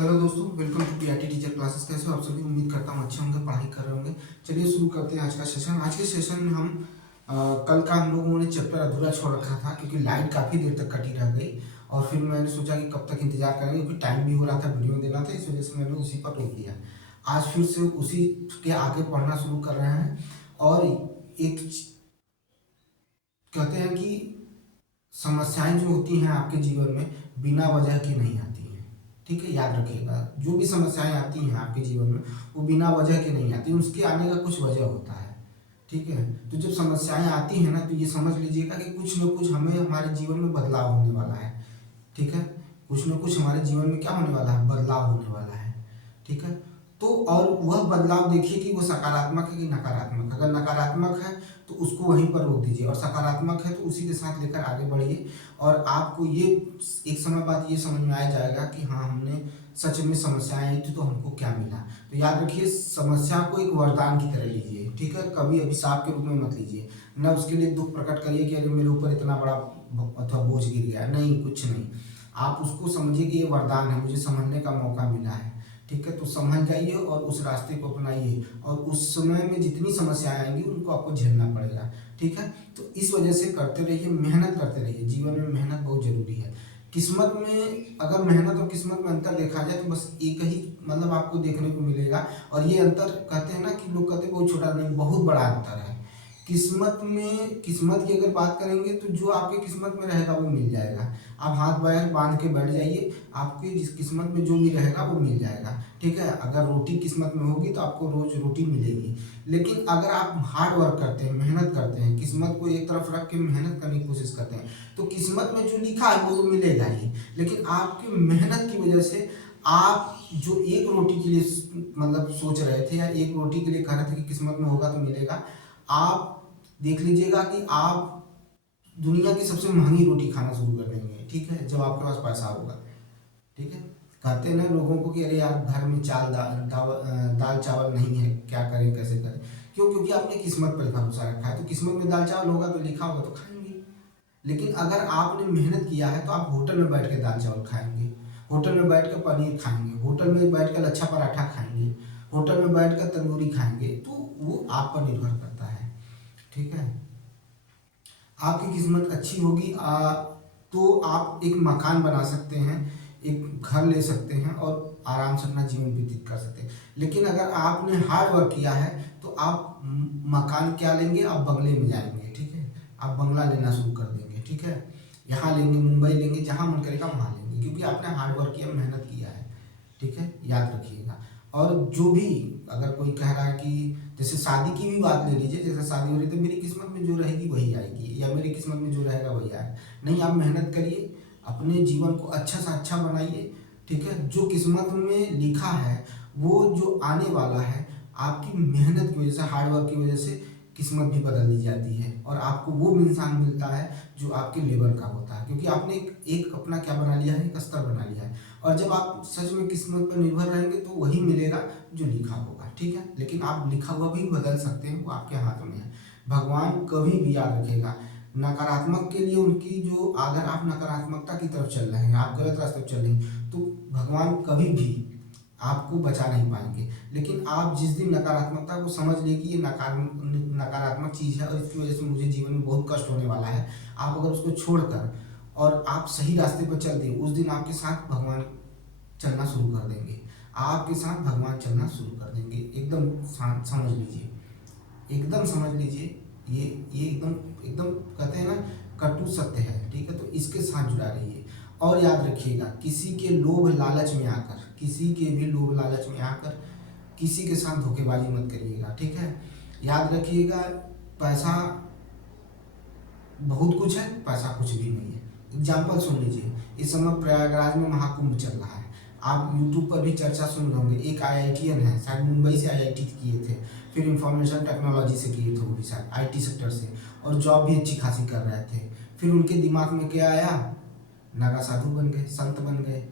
Hello दोस्तों, welcome to PRT teacher classes. कैसे हो आप सभी? उम्मीद करता हूँ अच्छे होंगे, पढ़ाई कर रहे होंगे। चलिए शुरू करते हैं आज का सेशन। आज के सेशन में कल का हम लोगों ने चैप्टर अधूरा छोड़ रखा था क्योंकि लाइट काफ़ी देर तक कटी रह गई और फिर मैंने सोचा कि कब तक इंतजार करेंगे क्योंकि टाइम भी हो रहा था, वीडियो देना था, इस वजह से मैंने उसी पर रोक दिया। आज फिर से उसी के आगे पढ़ना शुरू कर रहे हैं और एक कहते हैं कि समस्याएं जो होती हैं आपके जीवन में बिना वजह की नहीं आती हैं। ठीक है, याद रखिएगा, जो भी समस्याएं आती हैं आपके जीवन में वो बिना वजह के नहीं आती, उसके आने का कुछ वजह होता है। ठीक है, तो जब समस्याएं आती हैं ना तो ये समझ लीजिएगा कि कुछ न कुछ हमें हमारे जीवन में बदलाव होने वाला है। ठीक है, कुछ न कुछ हमारे जीवन में क्या होने वाला है, बदलाव होने वाला है। ठीक है, तो और वह बदलाव देखिए कि वो सकारात्मक है कि नकारात्मक। अगर नकारात्मक है तो उसको वहीं पर रोक दीजिए और सकारात्मक है तो उसी के साथ लेकर आगे बढ़िए और आपको ये एक समय बाद ये समझ में आ जाएगा कि हाँ, हमने सच में समस्याएं आई थी तो हमको क्या मिला। तो याद रखिए, समस्या को एक वरदान की तरह लीजिए। ठीक है, कभी अभिशाप के रूप में मत लीजिए, न उसके लिए दुख प्रकट करिए कि अरे मेरे ऊपर इतना बड़ा अथवा बोझ गिर गया। नहीं, कुछ नहीं, आप उसको समझिए कि ये वरदान है, मुझे समझने का मौका मिला है। ठीक है, तो समझ जाइए और उस रास्ते को अपनाइए और उस समय में जितनी समस्याएं आएंगी उनको आपको झेलना पड़ेगा। ठीक है, तो इस वजह से करते रहिए, मेहनत करते रहिए। जीवन में मेहनत बहुत जरूरी है। किस्मत में अगर मेहनत और किस्मत में अंतर देखा जाए तो बस एक ही मतलब आपको देखने को मिलेगा और ये अंतर कहते हैं ना कि लोग कहते हैं बहुत छोटा, नहीं, बहुत बड़ा अंतर है। किस्मत की अगर बात करेंगे तो जो आपके किस्मत में रहेगा वो मिल जाएगा। आप हाथ पैर बांध के बैठ जाइए, आपकी जिस किस्मत में जो भी रहेगा वो मिल जाएगा। ठीक है, अगर रोटी किस्मत में होगी तो आपको रोज रोटी मिलेगी। लेकिन अगर आप हार्ड वर्क करते हैं, मेहनत करते हैं, किस्मत को एक तरफ रख के मेहनत करने की कोशिश करते हैं तो किस्मत में जो लिखा है वो तो मिलेगा ही। लेकिन आपकी मेहनत की वजह से आप जो एक रोटी के लिए मतलब सोच रहे थे या एक रोटी के लिए कह रहे थे कि किस्मत में होगा तो मिलेगा, आप देख लीजिएगा कि आप दुनिया की सबसे महंगी रोटी खाना शुरू कर देंगे। ठीक है, जब आपके पास पैसा होगा। ठीक है, कहते हैं ना लोगों को कि अरे यार घर में दाल चावल नहीं है, क्या करें कैसे करें। क्यों? क्योंकि आपने किस्मत पर भरोसा रखा है। तो किस्मत में दाल चावल होगा तो लिखा होगा तो खाएंगे। लेकिन अगर आपने मेहनत किया है तो आप होटल में बैठ के दाल चावल खाएंगे, होटल में बैठ कर पनीर खाएंगे, होटल में बैठ कर लच्छा पराठा खाएंगे, होटल में बैठ कर तंदूरी खाएंगे। तो वो आप पर निर्भर करता है। ठीक है, आपकी किस्मत अच्छी होगी तो आप एक मकान बना सकते हैं, एक घर ले सकते हैं और आराम से अपना जीवन व्यतीत कर सकते हैं। लेकिन अगर आपने हार्ड वर्क किया है तो आप मकान क्या लेंगे, आप बंगले में जाएंगे। ठीक है, आप बंगला लेना शुरू कर देंगे। ठीक है, यहाँ लेंगे, मुंबई लेंगे, जहाँ मन करेगा वहाँ लेंगे क्योंकि आपने हार्ड वर्क किया, मेहनत किया है। ठीक है, याद रखिएगा। और जो भी अगर कोई कह रहा है कि जैसे शादी की भी बात ले लीजिए, जैसे शादी हो रही तो मेरी किस्मत में जो रहेगी वही आएगी या मेरी किस्मत में जो रहेगा वही आएगा। नहीं, आप मेहनत करिए, अपने जीवन को अच्छा से अच्छा बनाइए। ठीक है, जो किस्मत में लिखा है वो जो आने वाला है, आपकी मेहनत की वजह से, हार्ड वर्क की वजह से किस्मत भी बदल दी जाती है और आपको वो इंसान मिलता है जो आपके लेवल का होता है क्योंकि आपने एक अपना क्या बना लिया है, एक स्तर बना लिया है। और जब आप सच में किस्मत पर निर्भर रहेंगे तो वही मिलेगा जो लिखा होगा। ठीक है, लेकिन आप लिखा हुआ भी बदल सकते हैं, वो आपके हाथ में है। भगवान कभी भी, याद रखेगा, नकारात्मक के लिए उनकी जो, अगर आप नकारात्मकता की तरफ चल रहे हैं, आप गलत रास्ते पर चल रहे हैं तो भगवान कभी भी आपको बचा नहीं पाएंगे। लेकिन आप जिस दिन नकारात्मकता को समझ ले कि ये नकारात्मक चीज़ है और इसकी वजह से मुझे जीवन में बहुत कष्ट होने वाला है, आप अगर उसको छोड़कर और आप सही रास्ते पर चलते हैं, उस दिन आपके साथ भगवान चलना शुरू कर देंगे। आपके साथ भगवान चलना शुरू कर देंगे। एकदम समझ लीजिए, एकदम समझ लीजिए। ये एकदम एकदम कहते हैं ना, कटु सत्य है। ठीक है, तो इसके साथ जुड़ा रहिए और याद रखिएगा, किसी के लोभ लालच में आकर, किसी के भी लोभ लालच में आकर किसी के साथ धोखेबाजी मत करिएगा। ठीक है, याद रखिएगा, पैसा बहुत कुछ है, पैसा कुछ भी नहीं है। एग्जाम्पल सुन लीजिए, इस समय प्रयागराज में महाकुंभ चल रहा है, आप यूट्यूब पर भी चर्चा सुन रहे होंगे। एक आईआईटीएन है, शायद मुंबई से आईआईटी किए थे, फिर इंफॉर्मेशन टेक्नोलॉजी से किए थे वो भी, शायद आईटी सेक्टर से, और जॉब भी अच्छी खासी कर रहे थे। फिर उनके दिमाग में क्या आया, नागा साधु बन गए, संत बन गए।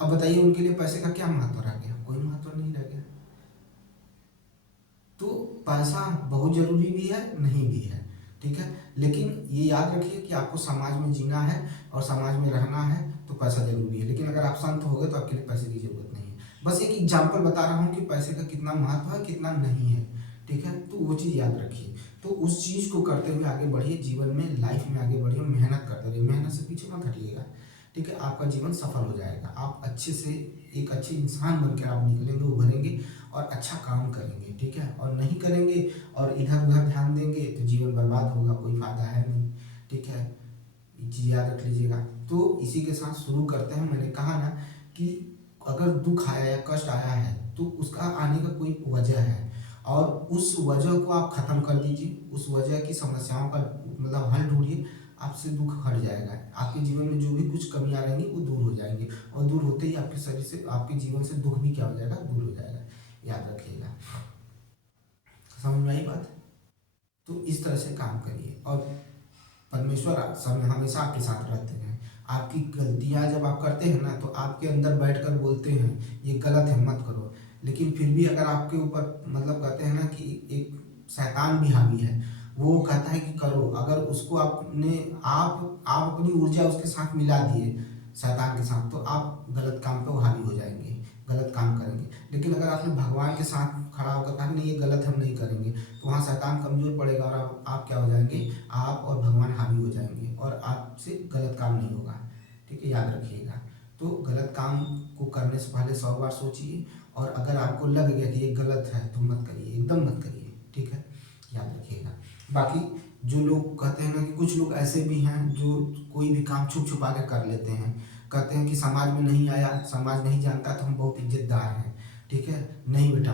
अब बताइए उनके लिए पैसे का क्या महत्व रह गया? कोई महत्व नहीं रह गया। तो पैसा बहुत जरूरी भी है, नहीं भी है। ठीक है। लेकिन ये याद रखिए कि आपको समाज में जीना है और समाज में रहना है तो पैसा जरूरी है, लेकिन अगर आप संत हो गए तो आपके लिए पैसे की जरूरत नहीं है। बस एक एग्जाम्पल बता रहा हूँ कि पैसे का कितना महत्व है कितना नहीं है, ठीक है। तो वो चीज़ याद रखिए। तो उस चीज़ को करते हुए आगे बढ़िए, जीवन में लाइफ में आगे बढ़िए, मेहनत करते रहिए, मेहनत से पीछे मत हटिएगा, ठीक है। आपका जीवन सफल हो जाएगा, आप अच्छे से एक अच्छे इंसान बनकर आप निकलेंगे, उभरेंगे और अच्छा काम करेंगे, ठीक है। और नहीं करेंगे और इधर उधर ध्यान देंगे तो जीवन बर्बाद होगा, कोई फायदा है नहीं, ठीक है। ये चीज़ याद रख लीजिएगा। तो इसी के साथ शुरू करते हैं। मैंने कहा ना कि अगर दुख आया या कष्ट आया है तो उसका आने का कोई वजह है, और उस वजह को आप खत्म कर दीजिए, उस वजह की समस्याओं का मतलब हल ढूंढिए, आपसे दुख हट जाएगा। आपके जीवन में जो भी कुछ कमियां रहेंगी वो दूर हो जाएंगी, और दूर होते ही आपके शरीर से आपके जीवन से दुख भी क्या हो जाएगा, दूर हो जाएगा। याद रखिएगा, समझ में आई बात। तो इस तरह से काम करिए, और परमेश्वर समय हमेशा आपके साथ रहते हैं। आपकी गलतियां जब आप करते हैं ना तो आपके अंदर बैठकर बोलते हैं ये गलत है मत करो, लेकिन फिर भी अगर आपके ऊपर मतलब कहते हैं ना कि एक शैतान भी हावी है, वो कहता है कि करो, अगर उसको आप अपनी ऊर्जा उसके साथ मिला दिए शैतान के साथ, तो आप गलत काम पे वो हावी हो जाएंगे, गलत काम करेंगे। लेकिन अगर आपने भगवान के साथ खड़ा होकर कहा नहीं ये गलत हम नहीं करेंगे, तो वहाँ शैतान कमजोर पड़ेगा और आप क्या हो जाएंगे, आप और भगवान हावी हो जाएंगे और आपसे गलत काम नहीं होगा, ठीक है। याद रखिएगा। तो गलत काम को करने से पहले 100 बार सोचिए, और अगर आपको लग गया कि ये गलत है तो मत करिए, एकदम मत करिए, ठीक है। याद रखिएगा। बाकी जो लोग कहते हैं ना कि कुछ लोग ऐसे भी हैं जो कोई भी काम छुप छुपा के कर लेते हैं, कहते हैं कि समाज में नहीं आया, समाज नहीं जानता तो हम बहुत इज्जतदार हैं, ठीक है। नहीं बेटा,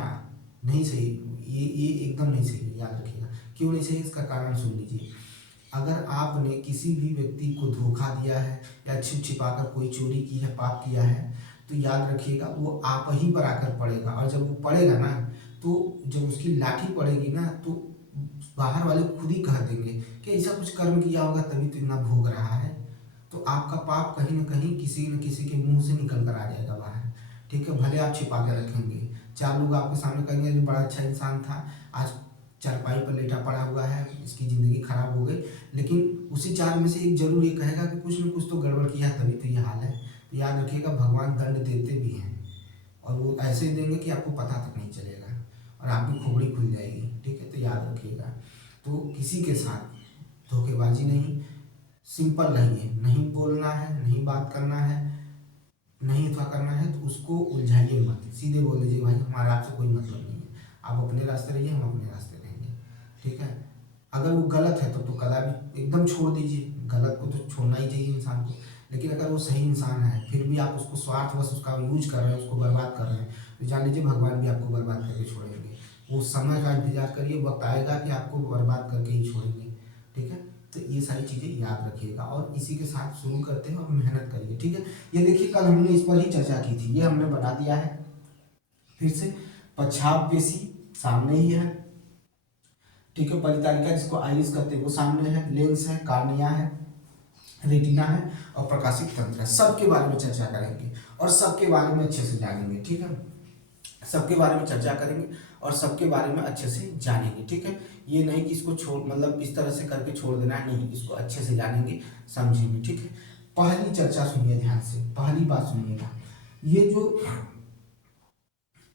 नहीं सही, ये एकदम नहीं सही है। याद रखिएगा। क्यों नहीं सही, इसका कारण सुन लीजिए। अगर आपने किसी भी व्यक्ति को धोखा दिया है या छिप छिपा कर कोई चोरी की है, पाप किया है, तो याद रखिएगा वो आप ही पर आकर पड़ेगा, और जब वो पड़ेगा ना तो जब उसकी लाठी पड़ेगी ना तो बाहर वाले खुद ही कह देंगे कि ऐसा कुछ कर्म किया होगा तभी तो इतना भोग रहा है। तो आपका पाप कहीं ना कहीं किसी न किसी के मुंह से निकल कर आ जाएगा बाहर, ठीक है। भले आप छिपा के रखेंगे, 4 लोग आपके सामने कहेंगे अरे बड़ा अच्छा इंसान था, आज चारपाई पर लेटा पड़ा हुआ है, इसकी ज़िंदगी खराब हो गई, लेकिन उसी 4 में से एक जरूर ये कहेगा कि कुछ न कुछ तो गड़बड़ किया है तभी तो ये हाल है। तो याद रखिएगा, भगवान दंड देते भी हैं, और वो ऐसे देंगे कि आपको पता तक नहीं चलेगा और आपकी खोपड़ी खुल जाएगी, ठीक है। तो याद रखिएगा। तो किसी के साथ धोखेबाजी नहीं, सिंपल रहिए, नहीं बोलना है, नहीं बात करना है, नहीं अथवा करना है तो उसको उलझाइए मत, सीधे बोल दीजिए भाई हमारा आपसे कोई मतलब नहीं है, आप अपने रास्ते रहिए, हम अपने रास्ते रहेंगे, ठीक है। अगर वो गलत है तो कदापि एकदम छोड़ दीजिए, गलत को तो छोड़ना ही चाहिए इंसान को। लेकिन अगर वो सही इंसान है फिर भी आप उसको स्वार्थवश उसका यूज कर रहे हैं, उसको बर्बाद कर रहे हैं, तो जान लीजिए भगवान भी आपको बर्बाद करके छोड़ेंगे। वो समय का इंतजार करिए, वक्त आएगा कि आपको बर्बाद करके ही छोड़ेंगे, ठीक है। तो ये सारी चीज़ें याद रखिएगा, और इसी के साथ शुरू करते हैं और मेहनत करिए, ठीक है। ये देखिए कल हमने इस पर ही चर्चा की थी, ये हमने बना दिया है फिर से। पछाव पेशी सामने ही है, ठीक है। परितारिका जिसको आइरिस कहते हैं वो सामने है, लेंस है, कार्निया है, रेटिना है और प्रकाशिक तंत्र है। सबके बारे में चर्चा करेंगे और सबके बारे में अच्छे से जानेंगे, ठीक है। सबके बारे में चर्चा करेंगे और सबके बारे में अच्छे से जानेंगे, ठीक है। ये नहीं कि इसको छोड़ मतलब इस तरह से करके छोड़ देना है, नहीं, इसको अच्छे से जानेंगे, समझेंगे, ठीक है। पहली चर्चा सुनिए ध्यान से, पहली बात सुनिएगा। ये जो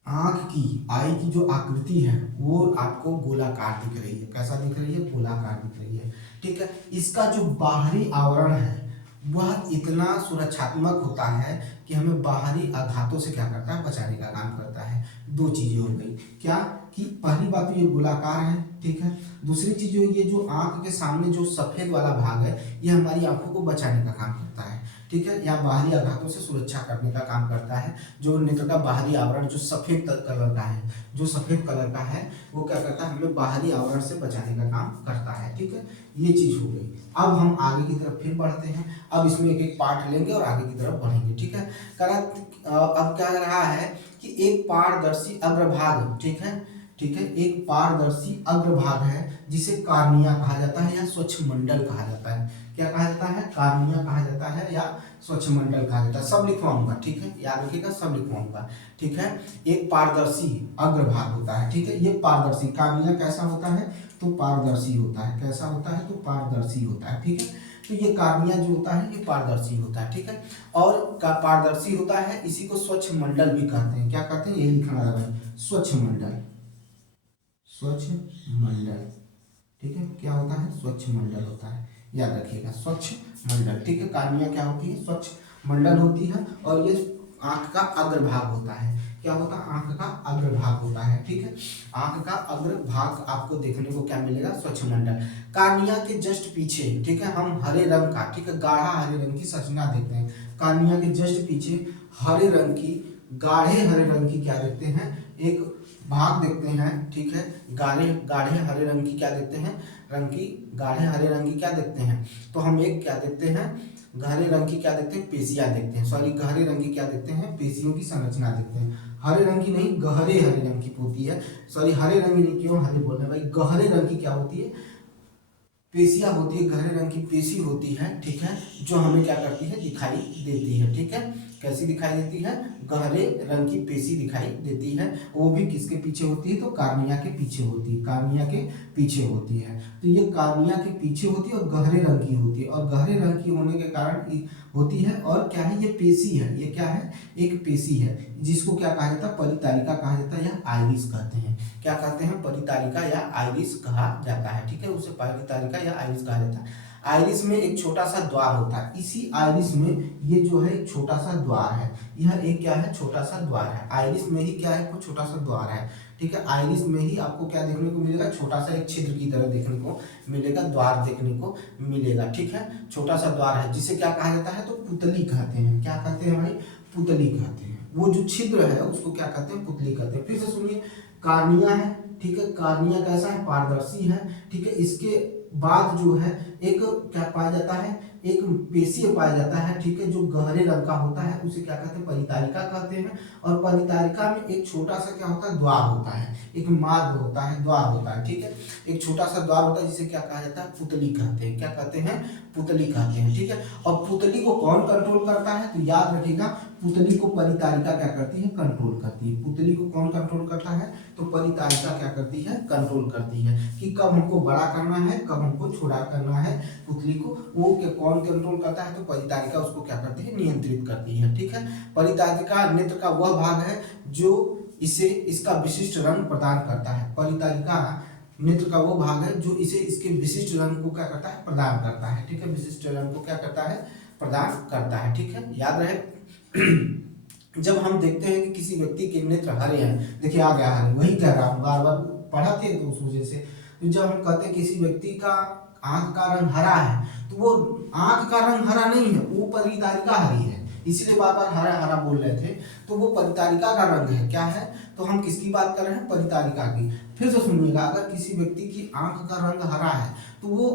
आंख की आई की जो आकृति है वो आपको गोलाकार दिख रही है, कैसा दिख रही है, गोलाकार दिख रही है, ठीक है। इसका जो बाहरी आवरण है वह इतना सुरक्षात्मक होता है कि हमें बाहरी आघातों से क्या करता है, बचाने का काम करता है। दो चीजें हो गई, क्या कि पहली बात तो ये गोलाकार है, ठीक है। दूसरी चीज जो ये जो आंख के सामने जो सफेद वाला भाग है ये हमारी आंखों को बचाने का काम करता है, ठीक है, या बाहरी आघातों से सुरक्षा करने का काम करता है। जो नेत्र का बाहरी आवरण जो सफेद कलर का है, जो सफेद कलर का है वो क्या करता है, हमें बाहरी आवरण से बचाने का काम करता है, ठीक है। ये चीज हो गई। अब हम आगे की तरफ फिर बढ़ते हैं, अब इसमें एक एक पार्ट लेंगे और आगे की तरफ बढ़ेंगे, ठीक है। अब क्या रहा है कि एक पारदर्शी अग्रभाग, ठीक है, ठीक है, एक पारदर्शी अग्रभाग है जिसे कार्निया कहा जाता है या स्वच्छ मंडल कहा जाता है। क्या कहा जाता है, कार्निया कहा जाता है या स्वच्छ मंडल कहा जाता है। सब लिखवाऊंगा, ठीक है, याद रखिएगा, सब लिखवाऊंगा, ठीक है। एक पारदर्शी अग्रभाग होता है, ठीक है, ये पारदर्शी। कार्निया कैसा होता है, तो तो पारदर्शी होता है। कैसा होता है? तो पारदर्शी होता है। ठीक है, तो ये कार्निया जो होता है ये पारदर्शी होता है। ठीक है, और का पारदर्शी होता है, इसी को स्वच्छ मंडल भी कहते हैं। क्या कहते हैं? ये लिखना है भाई, स्वच्छ मंडल। स्वच्छ मंडल, ठीक है, क्या होता है? स्वच्छ मंडल होता है, याद रखिएगा, स्वच्छ मंडल। ठीक है, कार्निया क्या होती है? स्वच्छ मंडल होती है। और ये आंख का अग्रभाग होता है। क्या होता है? आंख का अग्रभाग होता है। ठीक है, आंख का अग्रभाग आपको देखने को क्या मिलेगा? स्वच्छ मंडल। कार्निया के जस्ट पीछे, ठीक है, हम हरे रंग का, ठीक है, गाढ़ा हरे रंग की संरचना देखते हैं। कार्निया के जस्ट पीछे हरे रंग की, गाढ़े हरे रंग की क्या देखते हैं? एक भाग देखते हैं। ठीक है, गाढ़े गाढ़े हरे रंग की क्या देखते हैं? गाढ़े हरे रंग की क्या देखते हैं? तो हम एक क्या देखते हैं? गहरे रंग की क्या देखते हैं? पेशियां देखते हैं। सॉरी, गहरे रंग की क्या देखते हैं? पेशियों की संरचना देखते हैं। हरे रंग की नहीं, गहरे हरे रंग की होती है। सॉरी, हरे रंग नहीं, क्यों हरे बोल रहे हैं भाई? गहरे रंग की क्या होती है? पेशियां होती है, गहरे रंग की पेशी होती है। ठीक है, जो हमें क्या करती है? दिखाई देती है। ठीक है, कैसी दिखाई देती है? गहरे रंग की पेशी दिखाई देती है। वो भी किसके पीछे होती है? तो कार्निया के पीछे होती है। कार्निया के पीछे होती है। तो ये कार्निया के पीछे होती है और गहरे रंग की होती है। और गहरे रंग की होने के कारण होती है। और क्या है? ये पेशी है। ये क्या है? एक पेशी है, जिसको क्या कहा जाता है? परितारिका कहा जाता है या आइरिस कहते हैं। क्या कहते हैं? परितारिका या आइरिस कहा जाता है। ठीक है, उसे परितारिका या आइरिस कहा जाता है। आइरिस में एक छोटा सा द्वार होता है। इसी आइरिस में ये जो है एक छोटा सा द्वार है। यह एक क्या है? छोटा सा द्वार है। आइरिस में ही क्या है? कुछ छोटा सा द्वार है। ठीक है, आइरिस में ही आपको क्या देखने को मिलेगा? छोटा सा एक छिद्र की तरह देखने को मिलेगा, द्वार देखने को मिलेगा। ठीक है, छोटा सा द्वार है, जिसे क्या कहा जाता है? तो पुतली कहते हैं। क्या कहते हैं भाई? पुतली कहते हैं। वो जो छिद्र है उसको क्या कहते हैं? पुतली कहते हैं। फिर से सुनिए, कार्निया है। ठीक है, कार्निया कैसा है? पारदर्शी है। ठीक है, इसके बाद जो है एक क्या पाया जाता है? एक पेशी पाया जाता है। ठीक है, जो गहरे रंग का होता है उसे क्या कहते हैं? परितारिका कहते हैं। और परितारिका में एक छोटा सा क्या होता है? द्वार होता है, एक मार्ग होता है, द्वार होता है। ठीक है, एक छोटा सा द्वार होता है, जिसे क्या कहा जाता है? पुतली कहते हैं। क्या कहते हैं? पुतली कहते हैं। ठीक है, और पुतली को कौन कंट्रोल करता है? तो याद रखिएगा, पुतली को परितारिका क्या करती है? कंट्रोल करती है। पुतली को कौन कंट्रोल करता है? तो परितारिका क्या करती है? कंट्रोल करती है, कि कब हमको बड़ा करना है, कब हमको छोटा करना है। पुतली को वो कौन कंट्रोल करता है? तो परितारिका उसको क्या करती है? नियंत्रित करती है। ठीक है, परितारिका नेत्र का वह भाग है जो इसे इसका विशिष्ट रंग प्रदान करता है। परितारिका नेत्र का वो भाग है जो इसे इसके विशिष्ट रंग को क्या करता है? प्रदान करता है। ठीक है, विशिष्ट रंग को क्या करता है? प्रदान करता है। ठीक है, याद रहे। जब हम देखते हैं कि किसी व्यक्ति के नेत्र हरे हैं, देखिए आ गया हरे, वही कह रहा हूँ, बार बार पढ़ा थे तो उस वजह से। तो जब हम कहते हैं किसी व्यक्ति का आंख का रंग हरा है, तो वो आंख का रंग हरा नहीं है, वो परितारिका हरी है, इसीलिए बार बार हरा हरा बोल रहे थे। तो वो परितारिका का रंग है। क्या है? तो हम किसकी बात कर रहे हैं? परितारिका की। फिर से सुनिएगा, अगर किसी व्यक्ति की आंख का रंग हरा है तो वो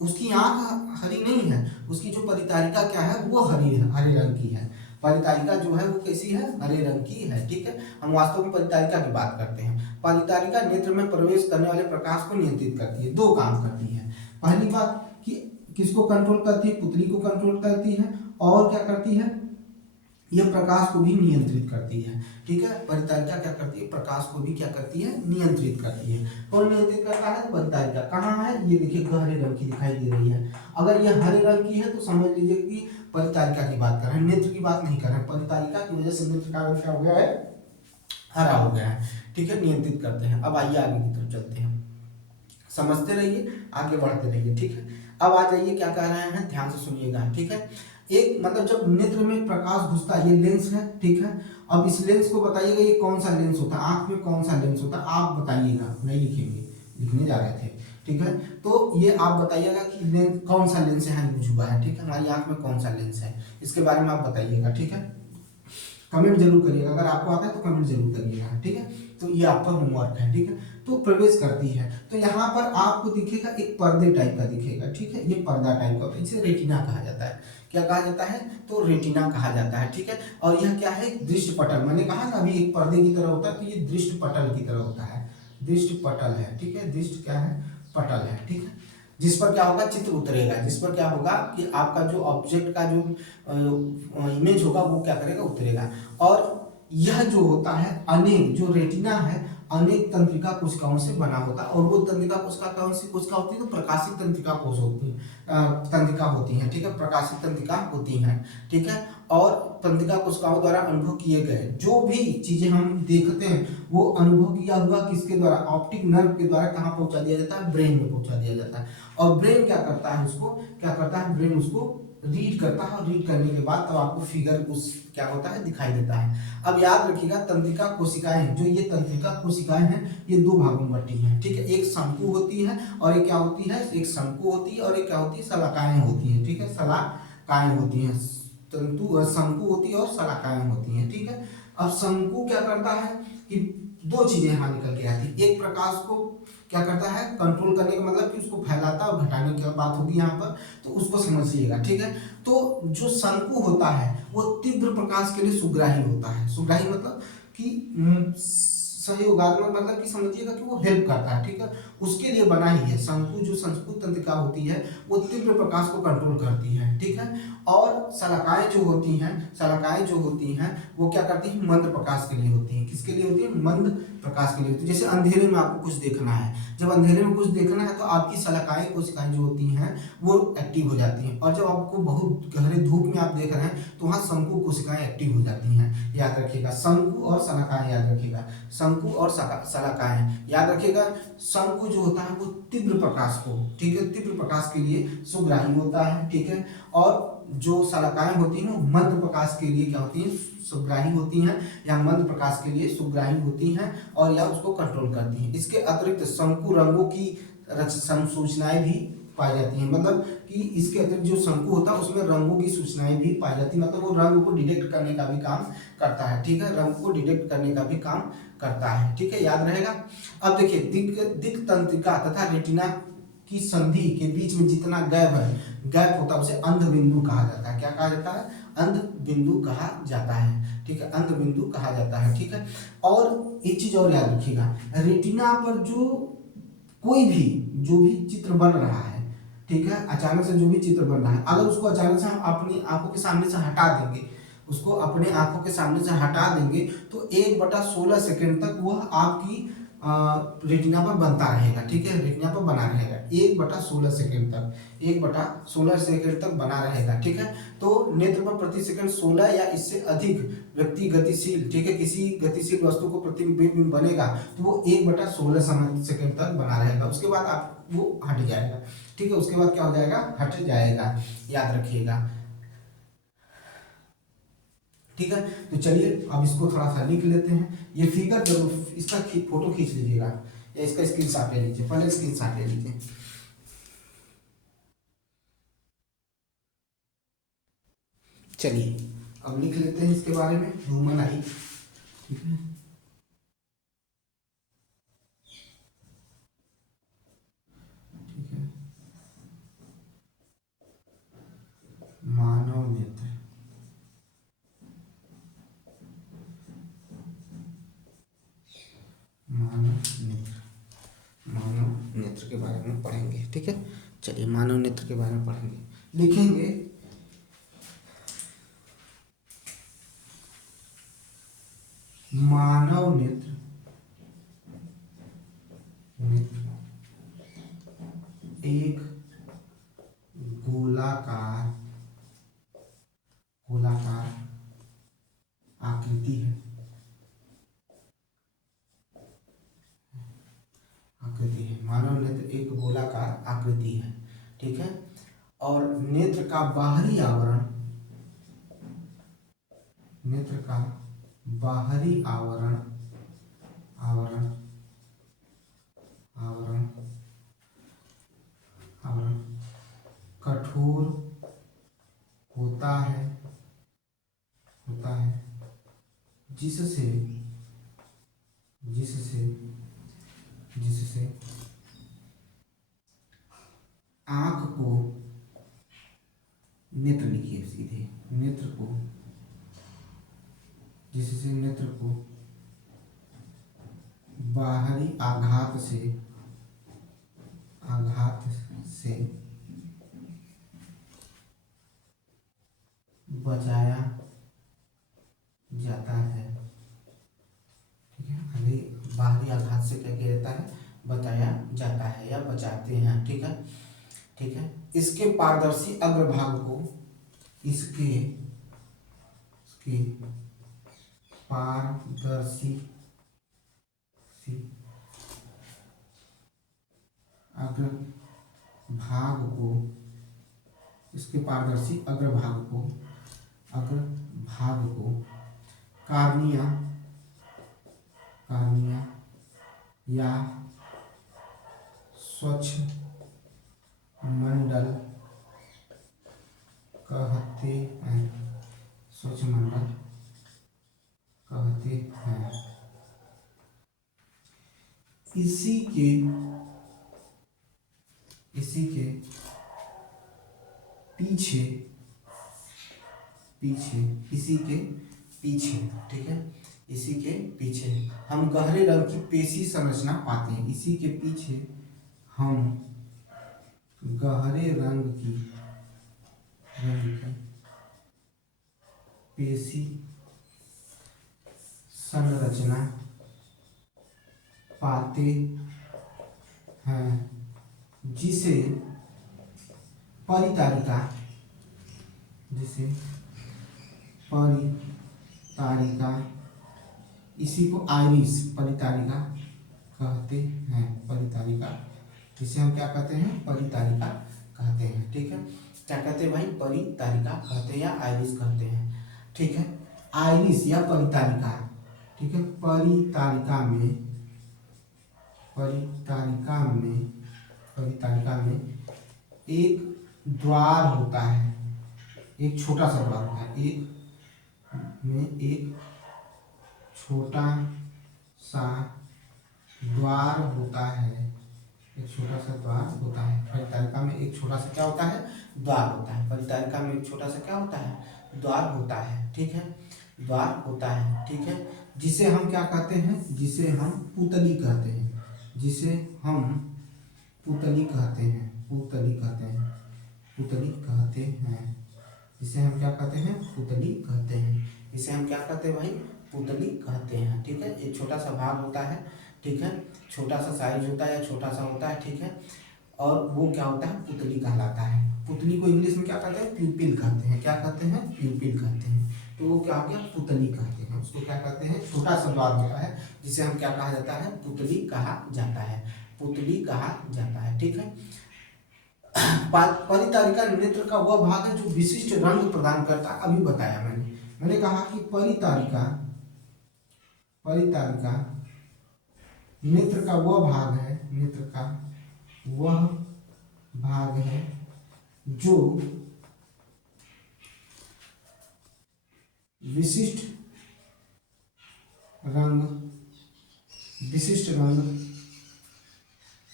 उसकी आंख हरी नहीं है, उसकी जो परितारिका क्या है? वो हरे रंग की है। परितारिका जो है वो कैसी है? हरे रंग की है। ठीक है, हम वास्तव में परितारिका की बात करते हैं। परितारिका नेत्र में प्रवेश करने वाले प्रकाश को नियंत्रित करती है। दो काम करती है। पहली बात कि किसको कंट्रोल करती है? पुतली को कंट्रोल करती है। और क्या करती है? यह प्रकाश को भी नियंत्रित करती है। ठीक है, परितारिका क्या करती है? प्रकाश को भी क्या करती है? नियंत्रित करती है। कौन नियंत्रित करता है? परितारिका। कहाँ है? ये देखिए, गहरे रंग की दिखाई दे रही है। अगर यह हरे रंग की है तो समझ लीजिए कि परितारिका की बात कर रहे हैं, नेत्र की बात नहीं कर रहे हैं। परितारिका की वजह से नेत्र का रंग क्या हो गया है? हरा हो गया है। ठीक है, नियंत्रित करते हैं। अब आइए आगे की तरफ चलते हैं, समझते रहिए, आगे बढ़ते रहिए। ठीक है, अब आ जाइए, क्या कह रहे हैं? ध्यान से सुनिएगा। ठीक है, एक मतलब जब नेत्र में प्रकाश घुसता है, ये लेंस है। ठीक है, अब इस लेंस को बताइएगा ये कौन सा लेंस होता है? आंख में कौन सा लेंस होता है? आप बताइएगा, नहीं लिखेंगे, लिखने जा रहे थे। ठीक है, तो ये आप बताइएगा कि लेंस कौन सा लेंस यहाँ यूज हुआ है। ठीक है, हमारी आंख में कौन सा लेंस है, इसके बारे में आप बताइएगा। ठीक है, कमेंट जरूर करिएगा, अगर आपको आता है तो कमेंट जरूर करिएगा। ठीक है, तो ये आपका होमवर्क है। ठीक है, तो प्रवेश करती है, तो यहाँ पर आपको दिखेगा एक पर्दे टाइप का दिखेगा। ठीक है, ये पर्दा टाइप का, इसे रेटिना कहा जाता है। क्या कहा जाता है? तो रेटिना कहा जाता है। ठीक है, और यह क्या है? दृष्टि पटल। मैंने कहा ना अभी एक पर्दे की तरह होता है, तो ये दृष्टि पटल की तरह होता है। दृष्टि पटल है। ठीक है, दृष्टि क्या है? पटल है। ठीक है, जिस पर क्या होगा? चित्र उतरेगा, जिस पर क्या होगा कि आपका जो ऑब्जेक्ट का जो इमेज होगा वो क्या करेगा? उतरेगा। और यह जो होता है अनेक, जो रेटिना है अनेक तंत्रिका कोशिकाओं से बना होता है। और वो तंत्रिका कोशिका कौन सी कोशिका होती है? तो प्रकाशित तंत्रिका कोश होती है, तंत्रिका होती है, ठीक है, प्रकाशित तंत्रिका होती है, ठीक है। और तंत्रिका कोशिकाओं द्वारा अनुभव किए गए जो भी चीजें हम देखते हैं वो अनुभव किया हुआ किसके द्वारा? ऑप्टिक नर्व के द्वारा कहाँ पहुंचा दिया जाता है? ब्रेन में पहुंचा दिया जाता है। और ब्रेन क्या करता है? उसको क्या करता है? ब्रेन उसको रीड करता है, और रीड करने के बाद तब आपको फिगर उस क्या होता है? दिखाई देता है। अब याद रखिएगा, तंत्रिका कोशिकाएं, जो ये तंत्रिका कोशिकाएं हैं, ये दो भागों में बटी हैं, ठीक है। एक शंकु होती है और एक क्या होती है? एक शंकु होती है और एक क्या होती है? शलाकाएं होती है, ठीक है, शलाकाएं होती हैं। तंतु शंकु होती है और शलाकाएं होती हैं, ठीक है। अब शंकु क्या करता है कि दो चीजें यहाँ निकल के आती है। एक, प्रकाश को क्या करता है? कंट्रोल करने का मतलब कि उसको फैलाता है, और घटाने की बात होगी यहाँ पर, तो उसको समझिएगा, ठीक है। तो जो शंकु होता है वो तीव्र प्रकाश के लिए सुग्राही होता है। सुग्राही मतलब कि सहयोगात्मक, मतलब कि समझिएगा कि वो हेल्प करता है, ठीक है, उसके लिए बना ही है। शंकु जो शंकु तंत्रिका होती है वो तीव्र प्रकाश को कंट्रोल करती है, ठीक है। और शलाकाएं जो होती हैं, शलाकाएं जो होती हैं वो क्या करती हैं? मंद प्रकाश के लिए होती हैं। किसके लिए होती है? मंद प्रकाश के लिए होती है। जैसे अंधेरे में आपको कुछ देखना है, जब अंधेरे में कुछ देखना है तो आपकी शलाकाएं कोशिकाएं जो होती हैं वो एक्टिव हो जाती हैं। और जब आपको बहुत गहरे धूप में आप देख रहे हैं तो वहाँ शंकु कोशिकाएं एक्टिव हो जाती हैं। याद रखिएगा, शंकु और शलाकाएं, याद रखिएगा, शंकु और शलाकाएं याद रखिएगा। शंकु जो होता है वो तीव्र प्रकाश को, ठीक है, तीव्र प्रकाश के लिए सुग्राही होता है, ठीक है। और जो शलाकाएं होती हैं वो मंद प्रकाश के लिए क्या होती हैं? सुग्राही होती हैं, या मंद प्रकाश के लिए सुग्राही होती हैं, और या उसको कंट्रोल करती हैं। इसके अतिरिक्त शंकु रंगों की सूचनाएं भी पाई जाती हैं। मतलब कि इसके अतिरिक्त जो शंकु होता है उसमें रंगों की सूचनाएं भी पाई जाती है। मतलब वो रंग को डिटेक्ट करने का भी काम करता है, ठीक है, रंग को डिटेक्ट करने का भी काम करता है, ठीक है, याद रहेगा। अब देखिए, दिक् तंत्रिका तथा रेटिना की संधि के बीच में जितना गैप है, गैप होता है उसे अंध बिंदु कहा जाता है। क्या कहा जाता है? अंध बिंदु कहा जाता है, ठीक है, अंध बिंदु कहा जाता है, ठीक है। और एक चीज और याद रखिएगा, रेटिना पर जो कोई भी जो भी चित्र बन रहा है, ठीक है, अचानक से जो भी चित्र बन रहा है, अगर उसको अचानक से हम अपनी आंखों के सामने से हटा देंगे, उसको अपने आंखों के सामने से हटा देंगे तो 1/16 सेकंड तक वह आपकी रेटिना पर बनता रहेगा, ठीक है, रेटिना पर बना रहेगा 1/16 सेकंड तक, 1/16 सेकंड तक बना रहेगा, ठीक है। तो नेत्र पर प्रति सेकंड 16 या इससे अधिक व्यक्ति गतिशील, ठीक है, किसी गतिशील वस्तु को प्रतिबिंब बनेगा तो वो 1/16 सेकंड तक बना रहेगा। उसके बाद आप वो हट जाएगा, ठीक है, उसके बाद क्या हो जाएगा? हट जाएगा, याद रखिएगा, ठीक है। तो चलिए अब इसको थोड़ा सा लिख लेते हैं। ये फिगर जरूर इसका फोटो खींच लीजिएगा, या इसका स्क्रीनशॉट ले लीजिए, पहले स्क्रीनशॉट ले लीजिए। चलिए अब लिख लेते हैं इसके बारे में, ह्यूमन आई, ठीक है। ठीक है, मानव नेत्र, मानव नेत्र, मानव नेत्र के बारे में पढ़ेंगे, ठीक है। चलिए मानव नेत्र के बारे में पढ़ेंगे, लिखेंगे मानव नेत्र, नेत्र एक गोलाकार, गोलाकार आकृति है, आकृति है, मानव नेत्र एक गोलाकार आकृति है, ठीक है। और नेत्र का बाहरी आवरण, नेत्र का बाहरी आवरण, आवरण, आवरण, आवरण कठोर होता है, होता है, जिससे, जिससे, जिससे आंख को, नेत्र लिखिए सीधे, नेत्र को, जिससे नेत्र को बाहरी आघात से, आघात से बचाया जाता है, ठीक है, अभी बाहरी आघात बताया जाता है या बचाते हैं। ठीक है, ठीक है। इसके पारदर्शी अग्रभाग को, इसके पारदर्शी अग्रभाग को, इसके पारदर्शी अग्रभाग को कार्निया या स्वच्छ मंडल कहते हैं, स्वच्छ मंडल कहते हैं। इसी के पीछे इसी के पीछे, ठीक है, इसी के पीछे हम गहरे रंग की पेशी संरचना पाते हैं। इसी के पीछे हम गहरे रंग की पेशी संरचना पाते हैं, जिसे परितारिका इसी को आइरिस परितारिका कहते हैं। परितारिका, जिसे हम क्या कहते हैं, परितारिका कहते हैं। ठीक है, क्या कहते हैं भाई, परितारिका कहते हैं या आइरिस कहते हैं। ठीक है, आइरिस या परितारिका, ठीक है। परितारिका में एक द्वार होता है, एक छोटा सा द्वार होता है, एक छोटा सा द्वार होता है, एक छोटा सा द्वार होता है। परितारिका में एक छोटा सा क्या होता है, द्वार होता है। परितारिका में एक छोटा सा क्या होता है, द्वार होता है। ठीक है, द्वार होता है। ठीक है, जिसे हम क्या कहते हैं, जिसे हम पुतली कहते हैं, जिसे हम पुतली कहते हैं, जिसे हम क्या कहते हैं, पुतली कहते हैं। इसे हम क्या कहते हैं भाई, पुतली कहते हैं। ठीक है, एक छोटा सा भाग होता है, ठीक है, छोटा सा साइज होता है या छोटा सा होता है। ठीक है, और वो क्या होता है, पुतली कहलाता है। पुतली को इंग्लिश में क्या कहते हैं, प्यूपिल कहते हैं। क्या कहते हैं, प्यूपिल कहते हैं। तो वो क्या हो गया, पुतली कहते हैं। उसको क्या कहते हैं, छोटा सा द्वार होता है, जिसे हम क्या कहा जाता है, पुतली कहा जाता है, पुतली कहा जाता है। ठीक है, परितारिका नेत्र का वह भाग है जो विशिष्ट रंग प्रदान करता है। अभी बताया मैंने कहा कि परितारिका नेत्र का वह भाग है जो विशिष्ट रंग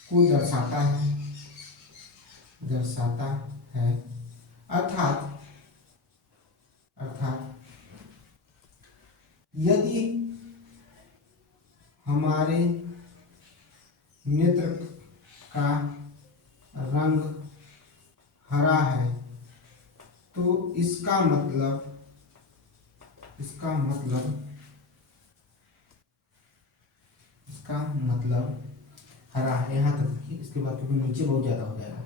को दर्शाता है। अर्थात यदि हमारे नेत्र का रंग हरा है तो इसका मतलब हरा है। यहाँ तक देखिए, इसके बाद क्योंकि नीचे बहुत ज्यादा हो जाएगा,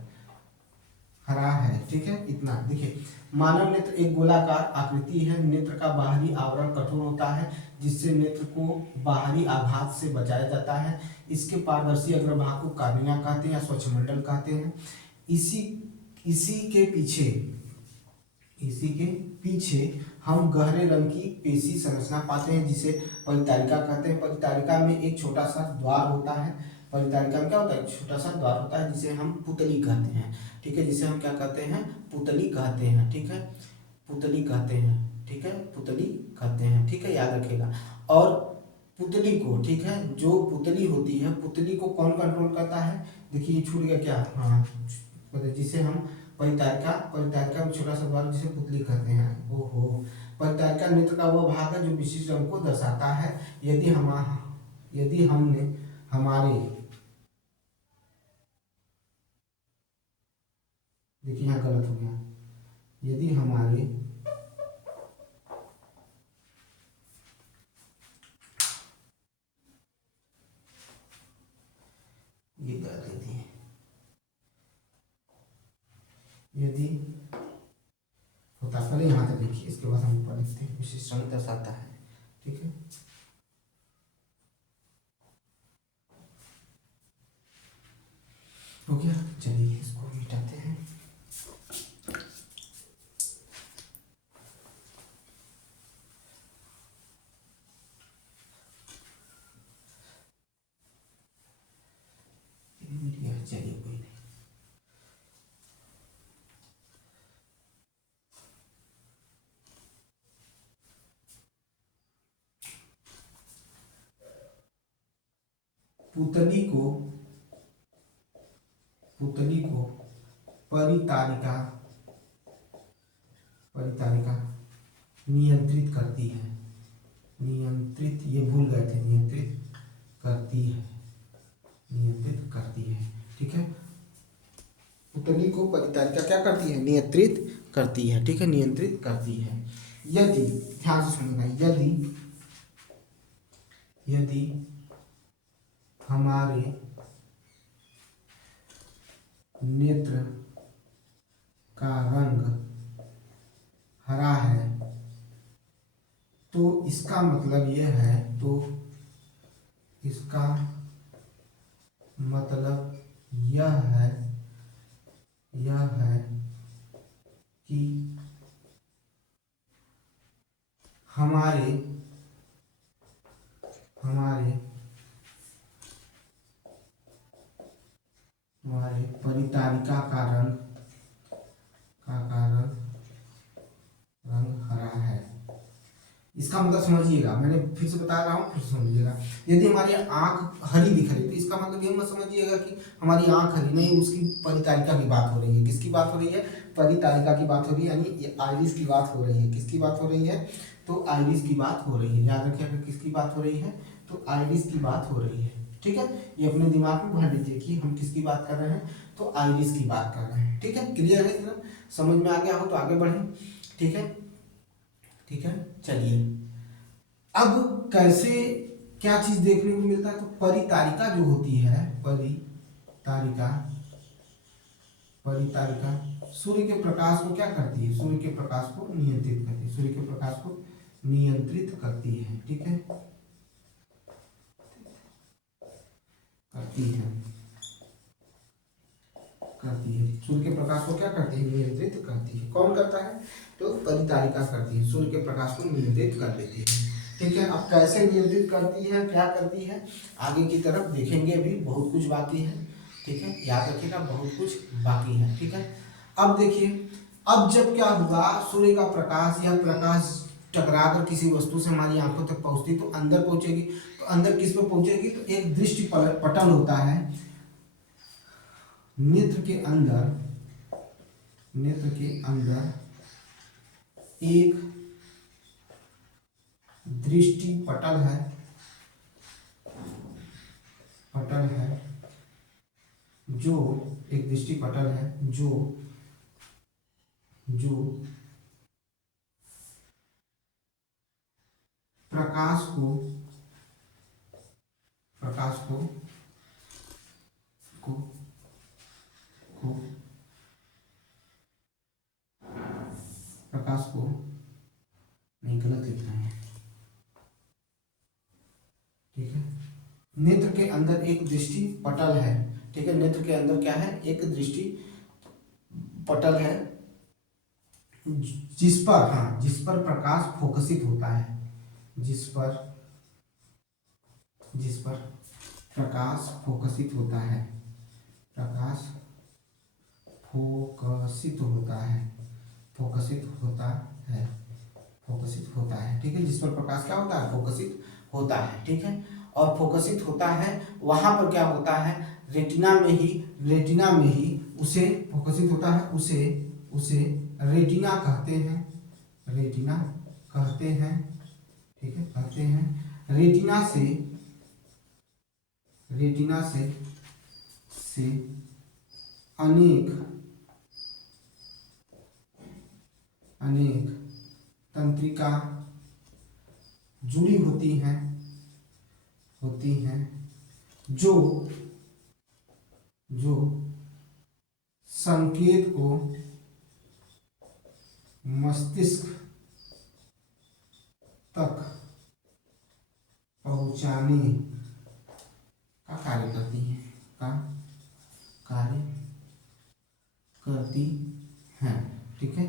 हरा है। ठीक है, इतना देखिए। मानव नेत्र एक गोलाकार आकृति है। नेत्र का बाहरी आवरण कठोर होता है, जिससे नेत्र को बाहरी आघात से बचाया जाता है। इसके पारदर्शी अग्रभाग को कार्निया कहते हैं या स्वच्छमंडल कहते हैं। इसी के पीछे हम गहरे रंग की पेशी संरचना पाते हैं, जिसे परितारिका कहते हैं। परितारिका में एक छोटा सा द्वार होता है। परितारिका में क्या होता है, एक छोटा सा द्वार होता है, जिसे हम पुतली कहते हैं। ठीक है, जिसे हम क्या कहते हैं, पुतली कहते हैं। ठीक है, पुतली कहते हैं। ठीक है, पुतली कहते हैं। ठीक है, याद रखिएगा। और पुतली को, ठीक है, जो पुतली होती है, पुतली को कौन कंट्रोल करता है, देखिए छूट गया क्या, हाँ, जिसे हम परितारिका में छोटा सा द्वार, जिसे पुतली कहते हैं। ओहो, परितारिका नेत्र का वह भाग है जो विशिष्ट रंग को दर्शाता है। यदि हमने हमारे, देखिए यहाँ गलत हो गया, यदि हमारे समझते हैं, विशेषण दर्शाता है। ठीक है, हो गया। चलिए इसको मिटाते हैं। मिट गया, चलिए कोई नहीं। पुतली को परितारिका परितारिका नियंत्रित करती है। नियंत्रित, ये भूल गए थे, नियंत्रित करती है, नियंत्रित करती है। ठीक है, पुतली को परितारिका क्या करती है? नियंत्रित करती है। ठीक है, नियंत्रित करती है। यदि, ध्यान से सुनना, यदि हमारे नेत्र का रंग हरा है तो इसका मतलब यह है, तो इसका मतलब यह है कि हमारे परितारिका का रंग हरा है। इसका मतलब समझिएगा, मैंने फिर से बता रहा हूँ, फिर से समझिएगा। यदि हमारी आंख हरी दिख रही है तो इसका मतलब ये मत समझिएगा कि हमारी आंख हरी नहीं, उसकी परितारिका की बात हो रही है। किसकी बात हो रही है? परितारिका की बात हो रही है, यानी आइरिस की बात हो रही है। किसकी बात हो रही है? तो आइरिस की बात हो रही है। याद रखिएगा किसकी बात हो रही है? तो आइरिस की बात हो रही है। ठीक है, ये अपने दिमाग में भर लीजिए कि हम किसकी बात कर रहे हैं, तो आइरिस की बात कर रहे हैं। ठीक है, क्लियर है? इतना समझ में आ गया हो तो आगे बढ़ें। ठीक है, ठीक है, चलिए अब कैसे, क्या चीज देखने को मिलता है? तो परितारिका जो होती है, परितारिका सूर्य के प्रकाश को क्या करती है? सूर्य के प्रकाश को नियंत्रित करती है। सूर्य के प्रकाश को नियंत्रित करती है। ठीक है, करती है सूर्य के प्रकाश को क्या करती है? नियंत्रित करती है। कौन करता है? तो परितारिका करती है, सूर्य के प्रकाश को नियंत्रित कर देती है। ठीक है, अब कैसे नियंत्रित करती है, क्या करती है, आगे की तरफ देखेंगे। अभी बहुत कुछ बाकी है। ठीक है, याद रखिएगा बहुत कुछ बाकी है। ठीक है, अब देखिए, अब जब क्या हुआ, सूर्य का प्रकाश या प्रकाश टकराकर किसी वस्तु से हमारी आंखों तक पहुंचती तो अंदर पहुंचेगी। तो अंदर किस में पहुंचेगी? तो एक दृष्टि पटल होता है नेत्र के अंदर एक दृष्टि पटल है जो एक दृष्टि पटल है जो प्रकाश को को को प्रकाश को नहीं, गलत लिख रहे हैं। ठीक है, नेत्र के अंदर एक दृष्टि पटल है। ठीक है, नेत्र के अंदर क्या है? एक दृष्टि पटल है जिस पर प्रकाश फोकसित होता है। जिस पर प्रकाश फोकसित होता है। प्रकाश फोकसित होता है। ठीक है, जिस पर प्रकाश क्या होता है? फोकसित होता है। ठीक है, और फोकसित होता है वहां पर क्या होता है? रेटिना में ही उसे फोकसित होता है, उसे रेटिना कहते हैं। ठीक है, कहते हैं। रेटिना से अनेक तंत्रिका जुड़ी होती हैं जो संकेत को मस्तिष्क तक पहुंचाने का कार्य करती है, का कार्य करती हैं। ठीक है,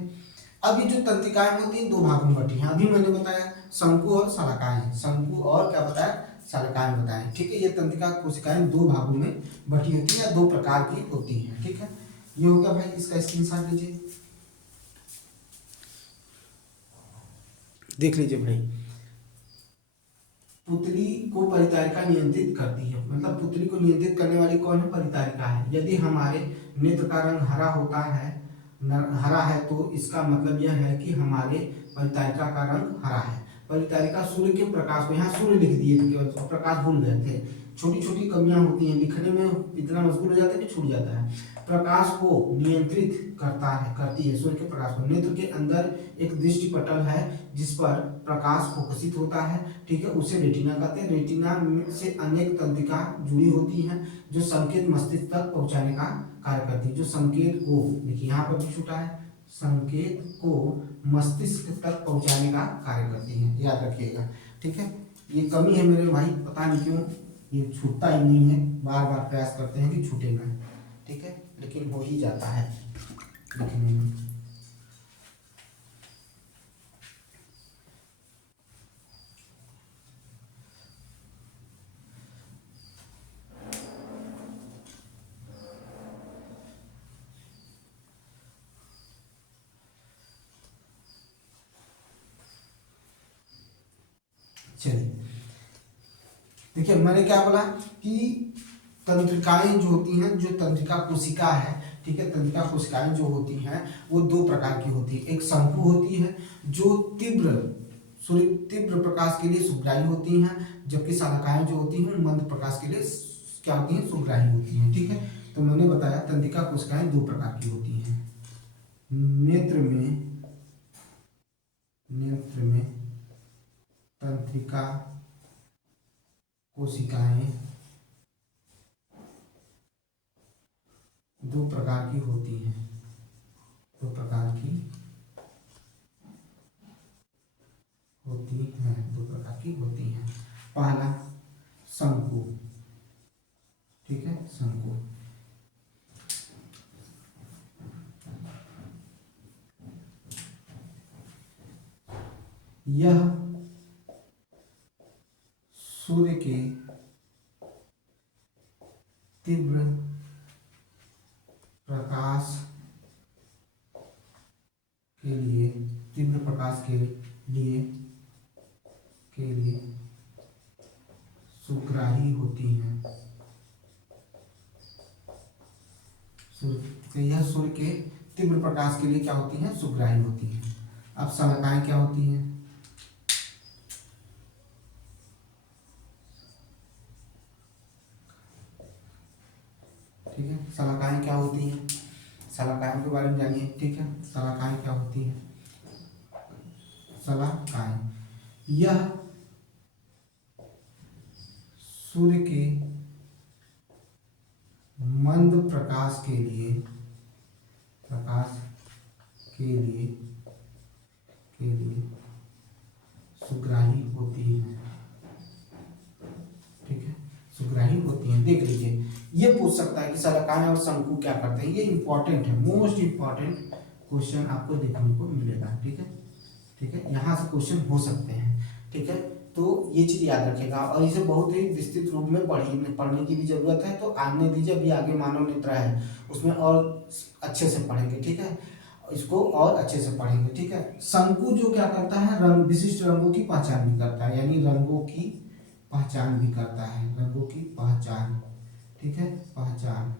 अब ये जो तंत्रिकाएं होती हैं दो भागों में बटी हैं। अभी मैंने बताया शंकु और शलाकाएं, शंकु और क्या बताया, शलाकाएं बताएं। ठीक है, ये तंत्रिका कोशिकाएं दो भागों में बटी होती है या दो प्रकार की होती हैं। ठीक है, ये हो गया भाई, इसका स्क्रीनशॉट लीजिए, देख लीजिए भाई। पुतली को परितारिका नियंत्रित करती है, मतलब पुतली को नियंत्रित करने वाली कौन है, परितारिका है। यदि हमारे नेत्र का रंग हरा होता है, हरा है, तो इसका मतलब यह है कि हमारे परितारिका का रंग हरा है। परितारिका सूर्य के प्रकाश को, यहाँ सूर्य लिख दिए थे केवल, प्रकाश भूल गए थे। छोटी छोटी कमियां होती हैं, लिखने में इतना मशगूल हो जाता है कि छूट जाता है। प्रकाश को नियंत्रित करता है, करती है सूर्य के प्रकाश को। नेत्र के अंदर एक दृष्टि पटल है जिस पर प्रकाश फोकसित होता है। ठीक है, उसे रेटिना कहते हैं। रेटिना से अनेक तंत्रिका जुड़ी होती हैं जो संकेत मस्तिष्क तक पहुंचाने का कार्य करती है। जो संकेत को, देखिए यहाँ पर भी छूटा है, संकेत को मस्तिष्क तक पहुंचाने का कार्य करती है, याद रखिएगा। ठीक है, ये कमी है मेरे भाई, पता नहीं क्यों ये छूटता ही नहीं है, बार बार प्रयास करते हैं कि छूटेगा। ठीक है, लेकिन हो ही जाता है लिखने में। चलिए, देखिए मैंने क्या बोला कि तंत्रिकाएं जो होती हैं, जो तंत्रिका कोशिका है, ठीक है, तंत्रिका कोशिकाएं जो होती हैं वो दो प्रकार की होती है। एक शंकु होती है जो तीव्र प्रकाश के लिए सुग्राही होती हैं, जबकि शालकाएं जो होती हैं मंद प्रकाश के लिए क्या होती हैं, सुग्राही होती हैं। ठीक है, तो मैंने बताया तंत्रिका कोशिकाएं दो प्रकार की होती हैं। नेत्र में तंत्रिका कोशिकाएं दो प्रकार की होती हैं, दो प्रकार की होती हैं। पहला शंकु, ठीक है, शंकु। यह सूर्य के तीव्र प्रकाश के लिए सुग्राही होती हैं। यह सूर्य के तीव्र प्रकाश के लिए क्या होती हैं, सुग्राही होती हैं। अब शलाकाएं क्या होती हैं, ठीक है, शलाकाएं क्या होती हैं, शलाकाएं के बारे में जानिए। ठीक है, शलाकाएं क्या होती हैं, शलाकाएं यह सूर्य के मंद प्रकाश के लिए सुग्राही होती है। ठीक है, सुग्राही होती हैं। देख लीजिए, ये पूछ सकता है कि शलाकाएं और शंकु क्या करते हैं। ये इंपॉर्टेंट है, मोस्ट इंपॉर्टेंट क्वेश्चन आपको देखने को मिलेगा। ठीक है, ठीक है, यहाँ से क्वेश्चन हो सकते हैं। ठीक है, तो ये चीज याद रखेगा और इसे बहुत ही विस्तृत रूप में पढ़ने की भी जरूरत है। तो आने दीजिए, अभी आगे मानव नेत्र है उसमें और अच्छे से पढ़ेंगे। ठीक है, इसको और अच्छे से पढ़ेंगे। ठीक है, शंकु जो क्या करता है, रंग विशिष्ट रंगों की पहचान भी करता है, यानी रंगों की पहचान भी करता है, रंगों की पहचान। ठीक है, पहचान,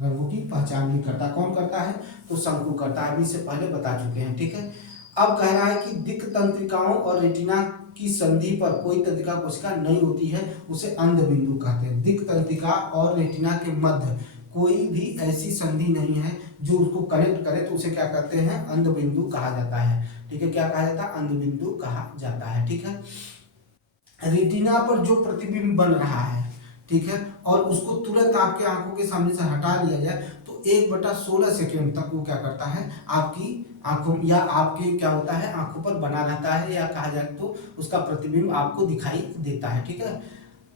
रंगों की पहचान भी करता है। कौन करता है, तो शंकु करता है, अभी से पहले बता चुके हैं। ठीक है, अब कह रहा है कि दिक् तंत्रिकाओं और रेटिना की संधि पर कोई तंत्रिका कोशिका नहीं होती है, उसे अंध बिंदु कहते हैं। दिक् तंत्रिका और रेटिना के मध्य कोई भी ऐसी संधि नहीं है जो उसको कनेक्ट करे, तो उसे क्या कहते हैं, अंध बिंदु कहा जाता है। ठीक है, क्या कहा जाता है, अंध बिंदु कहा जाता है। ठीक है, रेटिना पर जो प्रतिबिंब बन रहा है, ठीक है, और उसको तुरंत आपके आंखों के सामने से हटा लिया जाए तो तो 1/16 सेकेंड तक वो क्या करता है, आपकी आंखों या आपके क्या होता है, आंखों पर बना रहता है, या कहा जाए तो उसका प्रतिबिंब आपको दिखाई देता है। ठीक है,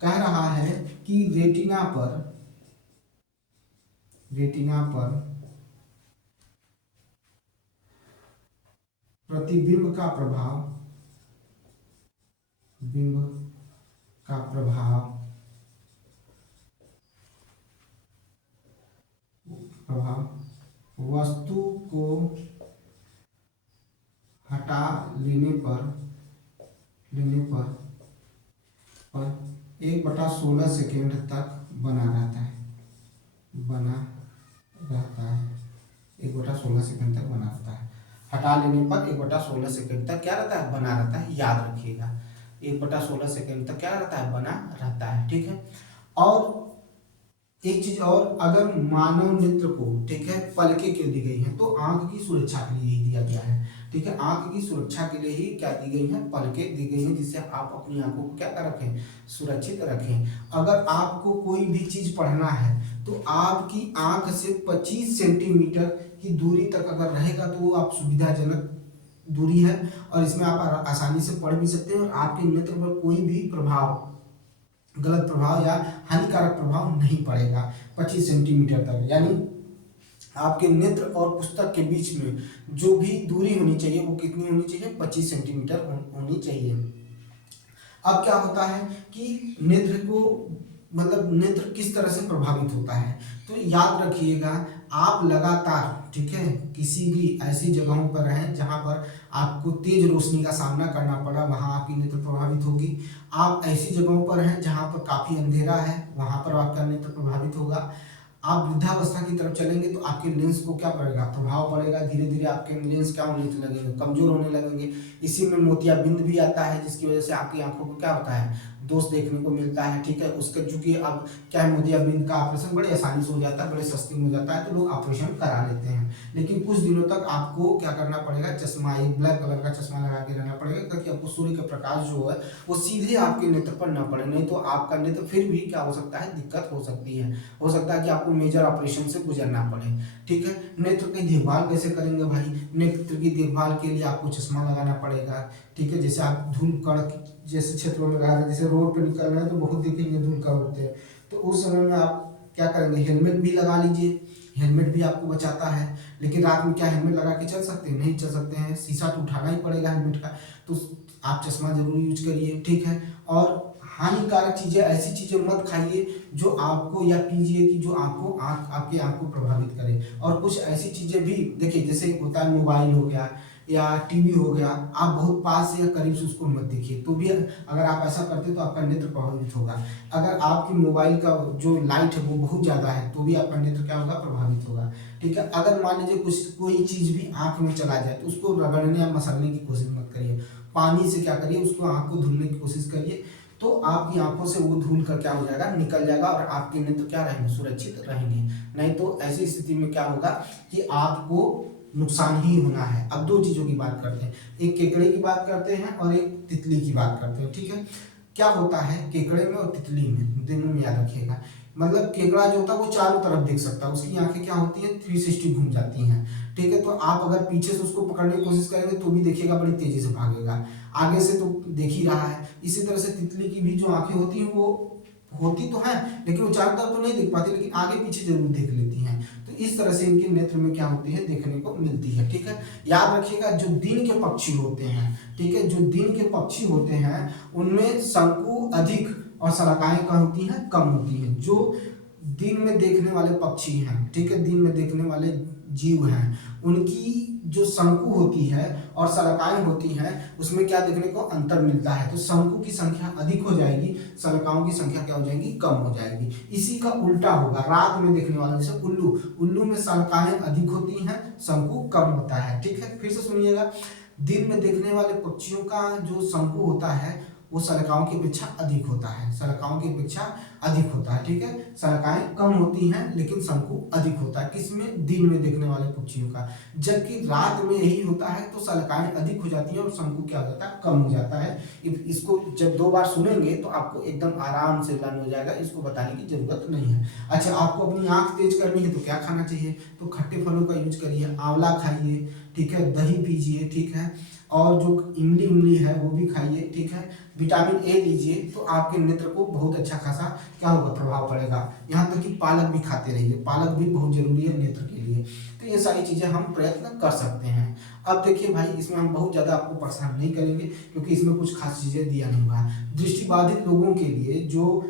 कह रहा है कि रेटिना पर प्रतिबिंब का प्रभाव वस्तु को हटा लेने पर 1/16 सेकेंड तक बना रहता है। 1/16 सेकेंड तक बना रहता है। हटा लेने पर 1/16 सेकेंड तक क्या रहता है, बना रहता है। याद रखिएगा, 1/16 सेकेंड तक क्या रहता है, बना रहता है। ठीक है, और एक चीज और, अगर मानव नेत्र को, ठीक है, पलकें क्यों दी गई हैं, तो आंख की सुरक्षा के लिए ही दिया गया है। ठीक है, आंख की सुरक्षा के लिए ही क्या दी गई है, पलकें दी गई हैं, जिससे आप अपनी आंखों को क्या कर रखें, सुरक्षित रखें। अगर आपको कोई भी चीज पढ़ना है तो आपकी आंख से 25 सेंटीमीटर की दूरी तक अगर रहेगा तो वो आप सुविधाजनक दूरी है, और इसमें आप आसानी से पढ़ भी सकते हैं, और आपके नेत्र पर कोई भी गलत प्रभाव या हानिकारक प्रभाव नहीं पड़ेगा 25 सेंटीमीटर तक। यानी आपके नेत्र और पुस्तक के बीच में जो भी दूरी होनी चाहिए वो कितनी होनी चाहिए, 25 सेंटीमीटर होनी चाहिए। अब क्या होता है कि नेत्र को, मतलब नेत्र किस तरह से प्रभावित होता है, तो याद रखिएगा, आप लगातार, ठीक है, किसी भी ऐसी जगहों पर रहें जहां पर आपको तेज रोशनी का सामना करना पड़ा, वहां आपकी नेत्र प्रभावित होगी। आप ऐसी जगहों पर हैं जहां पर काफी अंधेरा है, वहां पर आपका नेत्र प्रभावित होगा। आप वृद्धावस्था की तरफ चलेंगे तो आपके लेंस को क्या पड़ेगा, प्रभाव पड़ेगा। धीरे धीरे आपके लेंस क्या होने लगेंगे, कमजोर होने लगेंगे। इसी में मोतियाबिंद भी आता है, जिसकी वजह से आपकी आंखों को क्या होता है, दोष देखने को मिलता है। ठीक है, उसका चूंकि अब क्या है, मोतियाबिंद का ऑपरेशन बड़े आसानी से हो जाता है, बड़े सस्ते में हो जाता है, तो लोग ऑपरेशन करा लेते हैं। लेकिन कुछ दिनों तक आपको क्या करना पड़ेगा, चश्मा, एक ब्लैक कलर का चश्मा लगा के रहना पड़ेगा, ताकि आपको सूर्य का प्रकाश जो है वो सीधे आपके नेत्र पर न पड़े, नहीं तो आपका नेत्र फिर भी क्या हो सकता है, दिक्कत हो सकती है। हो सकता है कि आपको मेजर ऑपरेशन से गुजरना पड़े। ठीक है, नेत्र की देखभाल कैसे करेंगे भाई, नेत्र की देखभाल के लिए आपको चश्मा लगाना पड़ेगा। ठीक है, जैसे आप धूल कण जैसे क्षेत्रों में रह रहे हैं, जैसे रोड पे निकल रहे हैं तो बहुत देखेंगे धूल कण उड़ते हैं, तो उस समय में आप क्या करेंगे, हेलमेट भी लगा लीजिए। हेलमेट भी आपको बचाता है, लेकिन रात में क्या हेलमेट लगा के चल सकते हैं, नहीं चल सकते हैं, शीशा तो उठाना ही पड़ेगा हेलमेट का, तो आप चश्मा जरूर यूज करिए। ठीक है, और हानिकारक चीजें, ऐसी चीजें मत खाइए जो आपको, या पीजिए कि जो आपको आपके आंख को प्रभावित करे। और कुछ ऐसी चीजें भी देखिए, जैसे होता है मोबाइल हो गया या टीवी हो गया, आप बहुत पास से या करीब से उसको मत देखिए, तो भी अगर आप ऐसा करते तो आपका नेत्र प्रभावित होगा। अगर आपकी मोबाइल का जो लाइट है वो बहुत ज़्यादा है तो भी आपका नेत्र क्या होगा, प्रभावित होगा। ठीक है, अगर मान लीजिए कोई चीज़ भी आंख में चला जाए तो उसको रगड़ने या मसलने की कोशिश मत करिए, पानी से क्या करिए, उसको आंख को धुलने की कोशिश करिए, तो आपकी आंखों से वो धूल का क्या हो जाएगा, निकल जाएगा, और आपके नेत्र क्या रहेंगे, सुरक्षित रहेंगे। नहीं तो ऐसी स्थिति में क्या होगा कि आपको नुकसान ही होना है। अब दो चीजों की बात करते हैं, एक केकड़े की बात करते हैं और एक तितली की बात करते हैं। ठीक है, क्या होता है केकड़े में और तितली में, दोनों में याद रखिएगा। मतलब केकड़ा जो होता है वो चारों तरफ देख सकता है, उसकी आंखें क्या होती है, 360 घूम जाती हैं। ठीक है, तो आप अगर पीछे से उसको पकड़ने की कोशिश करेंगे तो भी देखिएगा बड़ी तेजी से भागेगा, आगे से तो देख ही रहा है। इसी तरह से तितली की भी जो आंखें होती हैं वो होती तो है, लेकिन वो चारों तरफ तो नहीं देख पाती, लेकिन आगे पीछे जरूर देख लेती हैं। तो इस तरह से इनके नेत्र में क्या होती है, देखने को मिलती है। ठीक है, याद रखिएगा, जो दिन के पक्षी होते हैं, ठीक है, जो दिन के पक्षी होते हैं उनमें शंकु अधिक और शलाकाएं कम होती हैं, कम होती हैं। जो दिन में देखने वाले पक्षी हैं, ठीक है, दिन में देखने वाले जीव हैं, उनकी जो शंकु होती है और शलाकाएं होती हैं उसमें क्या देखने को अंतर मिलता है। तो शंकु की संख्या अधिक हो जाएगी, शलाकाओं की संख्या क्या हो जाएगी, कम हो जाएगी। इसी का उल्टा होगा रात में देखने वाला, जैसे उल्लू में शलाकाएं अधिक होती हैं, शंकु कम होता है। ठीक है, फिर से सुनिएगा, दिन में देखने वाले पक्षियों का जो शंकु होता है वो शलाकाओं की अपेक्षा अधिक होता है, शलाकाओं की अपेक्षा अधिक होता है। ठीक है, शलाकाएं कम होती हैं लेकिन शंकु अधिक होता है, किसमें? दिन में देखने वाले पक्षियों का। जबकि रात में यही होता है तो शलाकाएं अधिक हो जाती है और शंकु क्या हो जाता है? कम हो जाता है। इसको जब 2 बार सुनेंगे तो आपको एकदम आराम से लर्न हो जाएगा, इसको बताने की जरूरत नहीं है। अच्छा, आपको अपनी आंख तेज करनी है तो क्या खाना चाहिए? तो खट्टे फलों का यूज करिए, आंवला खाइए, ठीक है, दही पीजिए, ठीक है, और जो इमली है वो भी खाइए, ठीक है, विटामिन ए लीजिए, तो आपके नेत्र को बहुत अच्छा खासा क्या होगा? प्रभाव पड़ेगा। यहाँ तक कि पालक भी खाते रहिए, पालक भी बहुत जरूरी है नेत्र के लिए। तो ये सारी चीजें हम प्रयत्न कर सकते हैं। अब देखिए भाई, इसमें हम बहुत ज्यादा आपको परेशान नहीं करेंगे क्योंकि इसमें कुछ खास चीजें दिया नहीं हुआ है। दृष्टिबाधित लोगों के लिए जो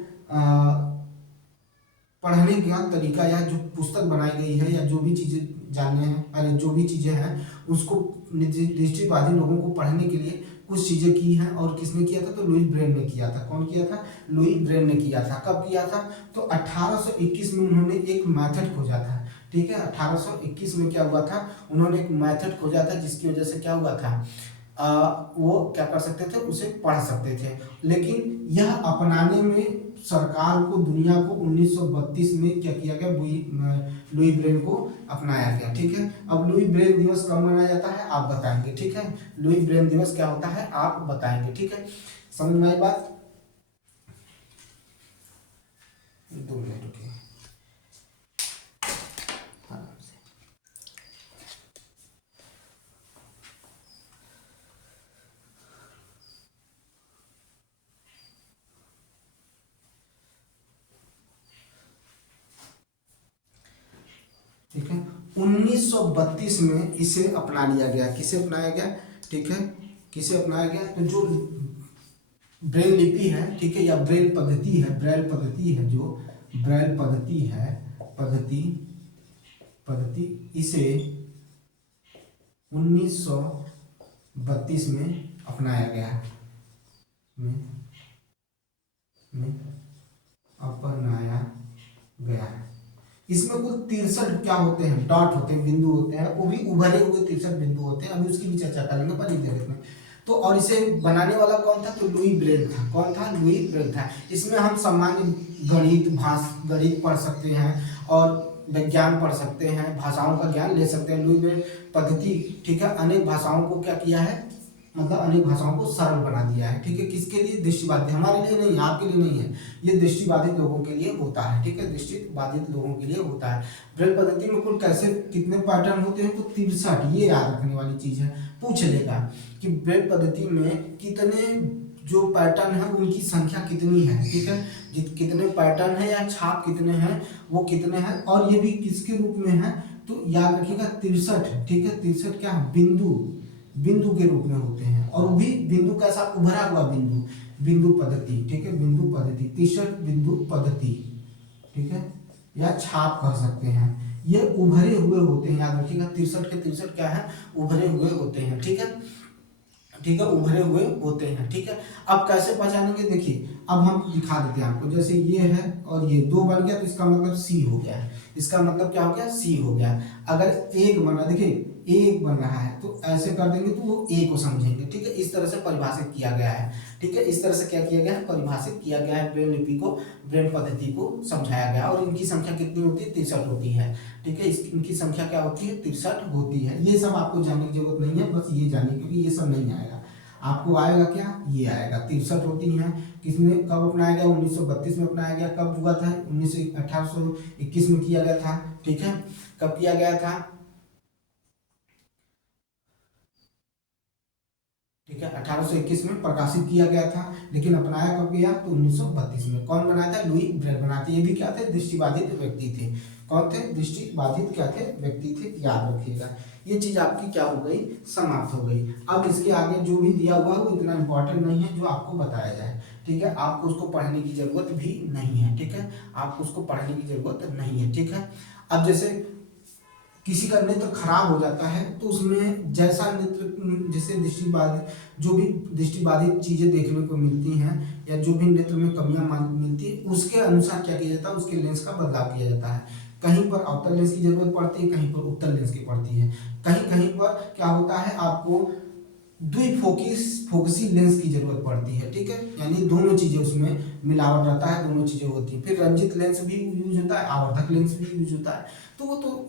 पढ़ने का तरीका या जो पुस्तक बनाई गई है या जो भी चीजें जानने हैं, अरे जो भी चीजें हैं उसको दृष्टिबाधित लोगों को पढ़ने के लिए कुछ चीजें की हैं। और किसने किया था? तो लुई ब्रेल ने किया था। कौन किया था? लुई ब्रेल ने किया था। कब किया था? तो 1821 में उन्होंने एक मेथड खोजा था। ठीक है, 1821 में क्या हुआ था? उन्होंने एक मेथड खोजा था जिसकी वजह से क्या हुआ था? वो क्या कर सकते थे? उसे पढ़ सकते थे। लेकिन यह अपनाने में सरकार को, दुनिया को 1932 में क्या किया गया? लुई ब्रेल को अपनाया गया। ठीक है, अब लुई ब्रेल दिवस कब मनाया जाता है आप बताएंगे। ठीक है, लुई ब्रेल दिवस क्या होता है आप बताएंगे। ठीक है, समझ में आई बात? 2 मिनट रुकिए। ठीक है, 1932 में इसे अपना लिया गया। किसे अपनाया गया? ठीक है, किसे अपनाया गया? तो जो ब्रेल लिपि है, ठीक है, या ब्रेल पद्धति है, ब्रेल पद्धति है, जो ब्रेल पद्धति है, पद्धति इसे 1932 में अपनाया गया। में अपनाया गया। इसमें कुल 63 क्या होते हैं? डॉट होते हैं, बिंदु होते हैं, वो भी उभरे हुए 63 बिंदु होते हैं। अभी उसकी भी चर्चा करेंगे पर एक में। तो और इसे बनाने वाला कौन था? तो लुई ब्रेल था। कौन था? लुई ब्रेल था। इसमें हम सामान्य गणित पढ़ सकते हैं और विज्ञान पढ़ सकते हैं, भाषाओं का ज्ञान ले सकते हैं। लुई ब्रेल पद्धति, ठीक है, अनेक भाषाओं को क्या किया है? मतलब अनेक भाषाओं को सरल बना दिया है। ठीक है, किसके लिए? दृष्टिबाधित। हमारे लिए नहीं है, आपके लिए नहीं है, ये दृष्टिबाधित लोगों के लिए होता है। ठीक है, दृष्टिबाधित लोगों के लिए होता है। ब्रेल पद्धति में कुल कैसे कितने पैटर्न होते हैं? तो 63। ये याद रखने वाली चीज है, पूछ लेगा कि ब्रेल पद्धति में कितने जो पैटर्न है उनकी संख्या कितनी है। ठीक है, कितने पैटर्न है या छाप कितने हैं, वो कितने हैं, और ये भी किसके रूप में है? तो याद रखिएगा 63। ठीक है, 63 क्या है? बिंदु के रूप में होते हैं। और वो भी बिंदु कैसा? उभरा हुआ बिंदु पद्धति। ठीक है, बिंदु पद्धति, 63 बिंदु पद्धति। ठीक है, या छाप कह सकते हैं। ये उभरे हुए होते हैं, याद रखिएगा 63 के 63 क्या है? उभरे हुए होते हैं। ठीक है, ठीक है, उभरे हुए होते हैं। ठीक है, अब कैसे पहचानेंगे? देखिए, अब हम दिखा देते हैं आपको। जैसे ये है और ये 2 बन गया तो इसका मतलब सी हो गया है। इसका मतलब क्या हो गया? सी हो गया। अगर एक बन रहा, देखिए एक बन रहा है तो ऐसे कर देंगे तो वो ए को समझेंगे। ठीक है, इस तरह से परिभाषित किया गया है। ठीक है, इस तरह से क्या किया गया है? परिभाषित किया गया है। ब्रेल लिपि को, ब्रेल पद्धति को समझाया गया। और इनकी संख्या कितनी होती है? 63 होती है। ठीक है, इनकी संख्या क्या होती है? 63 होती है। ये सब आपको जानने की जरूरत नहीं है, बस ये जानिए क्योंकि ये सब नहीं आएगा आपको। आएगा क्या? ये आएगा। 63 होती हैं। किसने कब अपनाया गया? 1932 में अपनाया गया। कब हुआ था? 1821 में किया गया था। ठीक है, कब किया गया था? ठीक है, 1821 में प्रकाशित किया गया था। लेकिन अपनाया कब गया? तो 1932 में। कौन बनाया था? लुई ब्रेल बनाते। ये भी क्या थे? दृष्टिबाधित व्यक्ति थे। कौन थे? दृष्टिबाधित क्या थे? व्यक्ति थे। याद रखिएगा। ये चीज आपकी क्या हो गई? समाप्त हो गई। अब इसके आगे जो भी दिया हुआ है वो इतना इंपॉर्टेंट नहीं है जो आपको बताया जाए। ठीक है, आपको उसको पढ़ने की जरूरत भी नहीं है। ठीक है, आपको उसको पढ़ने की जरूरत नहीं है। ठीक है, अब जैसे किसी का नेत्र खराब हो जाता है तो उसमें जैसा नेत्र, जैसे दृष्टिबाधित, जो भी दृष्टिबाधित चीजें देखने को मिलती हैं या जो भी नेत्र में कमियां मिलती है उसके अनुसार क्या किया जाता है? उसके लेंस का बदलाव किया जाता है। कहीं पर अवतल लेंस की जरूरत पड़ती है, कहीं पर उत्तल लेंस की पड़ती है। कहीं कहीं पर क्या होता है? आपको दुई फोकसी लेंस की जरूरत पड़ती है, ठीक है, यानी दोनों चीजें उसमें मिलावट रहता है, दोनों चीजें होती हैं। फिर रंजित लेंस भी यूज होता है, आवर्धक लेंस भी यूज होता है। तो वो तो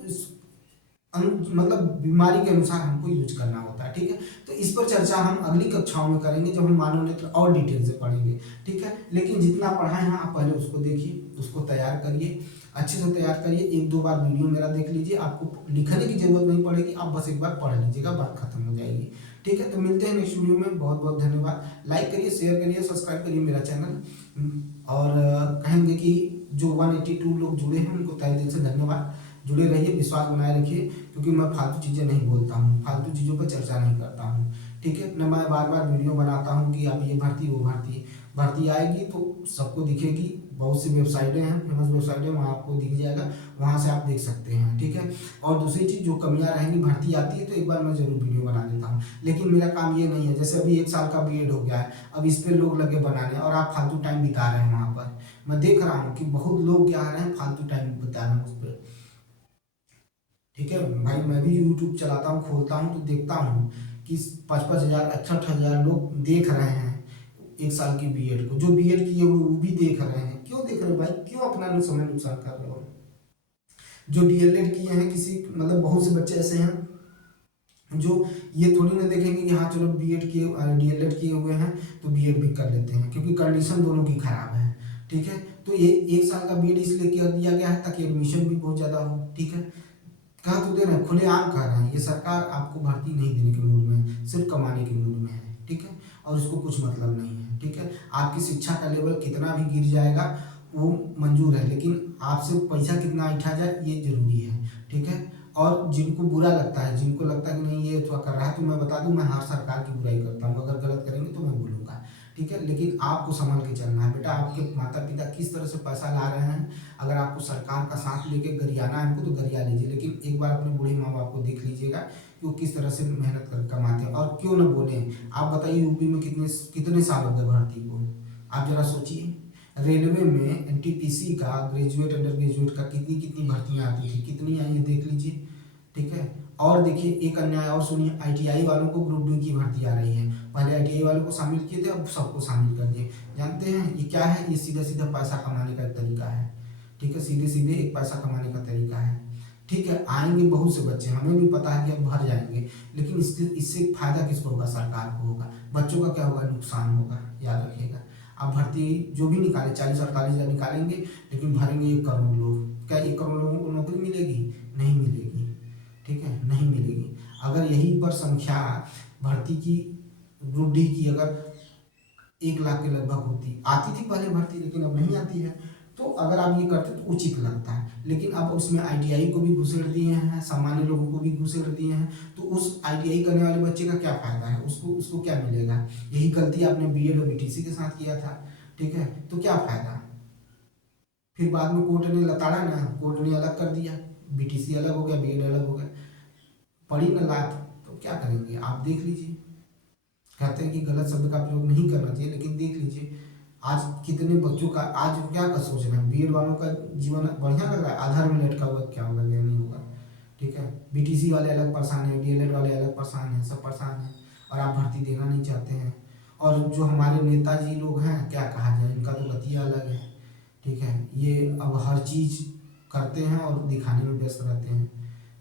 मतलब बीमारी के अनुसार हमको यूज करना होता है, ठीक है। तो इस पर चर्चा हम अगली कक्षाओं में करेंगे, जब हम मानव नेत्र और डिटेल से पढ़ेंगे, ठीक है। लेकिन जितना पढ़ा है आप पहले उसको देखिए, उसको तैयार करिए, अच्छे से तैयार करिए। एक दो बार वीडियो मेरा देख लीजिए, आपको लिखने की जरूरत नहीं पड़ेगी, आप बस एक बार पढ़ लीजिएगा, बात खत्म हो जाएगी, ठीक है। तो मिलते हैं नेक्स्ट वीडियो में। बहुत बहुत धन्यवाद। लाइक करिए, शेयर करिए, सब्सक्राइब करिए मेरा चैनल। और कहेंगे कि जो 182 लोग जुड़े हैं उनको तहे दिल से धन्यवाद। जुड़े रहिए, विश्वास बनाए रखिए, क्योंकि मैं फालतू चीज़ें नहीं बोलता हूँ, फालतू चीज़ों पर चर्चा नहीं करता हूँ, ठीक है। न मैं बार बार वीडियो बनाता हूँ कि अब ये भर्ती वो भर्ती, भर्ती आएगी तो सबको दिखेगी। बहुत सी वेबसाइटें हैं, फेमस वेबसाइटें, वहाँ आपको दिख जाएगा, वहाँ से आप देख सकते हैं, ठीक है। और दूसरी चीज़, जो कमियाँ रहेंगी, भर्ती आती है तो एक बार मैं जरूर वीडियो बना देता हूँ। लेकिन मेरा काम ये नहीं है, जैसे अभी 1 साल का बीएड हो गया है, अब इस पर लोग लगे बनाने और आप फालतू टाइम बिता रहे हैं वहाँ पर। मैं देख रहा हूँ कि बहुत लोग क्या आ रहे हैं, फालतू टाइम बिता रहे हैं उस पर, ठीक है भाई। मैं भी यूट्यूब चलाता हूँ, खोलता हूँ तो देखता हूँ कि 5-5 हज़ार 68 हज़ार लोग देख रहे हैं 1 साल की बीएड को। जो बीएड किए हुए वो भी देख रहे हैं। क्यों देख रहे हो भाई, क्यों अपना समय नुकसान कर रहे हो। जो डीएलएड किए हैं, किसी मतलब बहुत से बच्चे ऐसे हैं जो ये थोड़ी ना देखेंगे कि हाँ चलो बीएड किए डीएलएड किए हुए हैं तो बीएड भी कर लेते हैं, क्योंकि कंडीशन दोनों की खराब है, ठीक है। तो ये 1 साल का बीएड इसलिए कर दिया गया है ताकि एडमिशन भी बहुत ज़्यादा हो, ठीक है। कहा तो दे रहे हैं, खुलेआम कह रहे हैं, ये सरकार आपको भर्ती नहीं देने के मूड में है, सिर्फ कमाने के मूड में है, ठीक है। और उसको कुछ मतलब नहीं है, ठीक है। आपकी शिक्षा का लेवल कितना भी गिर जाएगा वो मंजूर है, लेकिन आपसे पैसा कितना ऐंठा जाए ये जरूरी है, ठीक है। और जिनको बुरा लगता है, जिनको लगता है कि नहीं ये तो कर रहा है, तो मैं बता दूं, मैं हर सरकार की बुराई करता हूँ, अगर गलत करेंगे तो मैं बोलूँगा, ठीक है। लेकिन आपको संभल के चलना है बेटा। आपके माता पिता किस तरह से पैसा ला रहे हैं, अगर आपको सरकार का साथ लेके गरियाना है हमको तो गरिया लीजिए, लेकिन एक बार अपने बूढ़े माँ बाप को देख लीजिएगा कि वो किस तरह से मेहनत कर कमाते हैं। और क्यों ना बोले, आप बताइए यूपी में कितने कितने साल हो गए भर्ती को, आप जरा सोचिए। रेलवे में एनटीपीसी का ग्रेजुएट अंडर ग्रेजुएट का कितनी कितनी भर्तियां आती थी, कितनी आई है देख लीजिए, ठीक है। और देखिए एक अन्याय और सुनिए, आईटीआई वालों को ग्रुप डी की भर्ती आ रही है। पहले आईटीआई वालों को शामिल किए थे, अब सबको शामिल कर दिए। जानते हैं ये क्या है, ये सीधा सीधा पैसा कमाने का एक तरीका है, ठीक है। सीधे सीधे एक पैसा कमाने का तरीका है, ठीक है। आएंगे बहुत से बच्चे, हमें भी पता है कि अब भर जाएंगे, लेकिन इससे इससे फायदा किसको होगा, सरकार को होगा। बच्चों का क्या होगा, नुकसान होगा, याद रखिएगा। आप भर्ती जो भी निकाले 40-48 हज़ार निकालेंगे, लेकिन भरेंगे 1 करोड़ लोग। क्या 1 करोड़ लोगों को नौकरी मिलेगी, नहीं मिलेगी, ठीक है, नहीं मिलेगी। अगर यही पर संख्या भर्ती की ग्रुप डी की अगर 1 लाख के लगभग होती, आती थी पहले भर्ती, लेकिन अब नहीं आती है, तो अगर आप ये करते तो उचित लगता है। लेकिन अब उसमें आईटीआई को भी घुसेड़ दिए हैं, सामान्य लोगों को भी घुसेड़ दिए हैं, तो उस आईटीआई करने वाले बच्चे का क्या फायदा है, उसको उसको क्या मिलेगा। यही गलती आपने बीएड और बीटीसी के साथ किया था, ठीक है, तो क्या फायदा। फिर बाद में कोर्ट ने लताड़ा ना, कोर्ट ने अलग कर दिया, बीटीसी अलग हो गया, बीएड अलग हो गया, पड़ी ना लात। तो क्या करेंगे आप देख लीजिए। कहते हैं कि गलत शब्द का प्रयोग नहीं करना चाहिए, लेकिन देख लीजिए आज कितने बच्चों का, आज क्या का सोच रहे हैं, बीएड वालों का जीवन बढ़िया लग रहा है, आधार में लटका हुआ, क्या होगा क्या नहीं होगा, ठीक है। बीटीसी वाले अलग परेशान हैं, डीएलएड वाले अलग परेशान हैं, सब परेशान हैं, और आप भर्ती देना नहीं चाहते हैं। और जो हमारे नेताजी लोग हैं, क्या कहा जाए, इनका तो गतिया अलग है, ठीक है। ये अब हर चीज़ करते हैं और दिखाने में व्यस्त रहते हैं,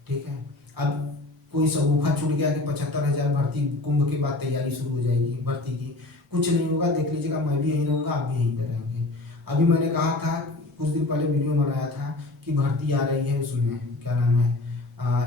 ठीक है। अब कोई शगुफा छूट गया कि 75 हज़ार भर्ती, कुंभ के बाद तैयारी शुरू हो जाएगी भर्ती की, कुछ नहीं होगा, देख लीजिएगा। मैं भी यहीं रहूँगा, आप भी यहीं पर रहेंगे। अभी मैंने कहा था, कुछ दिन पहले वीडियो बनाया था कि भर्ती आ रही है, उसमें क्या नाम है, हाँ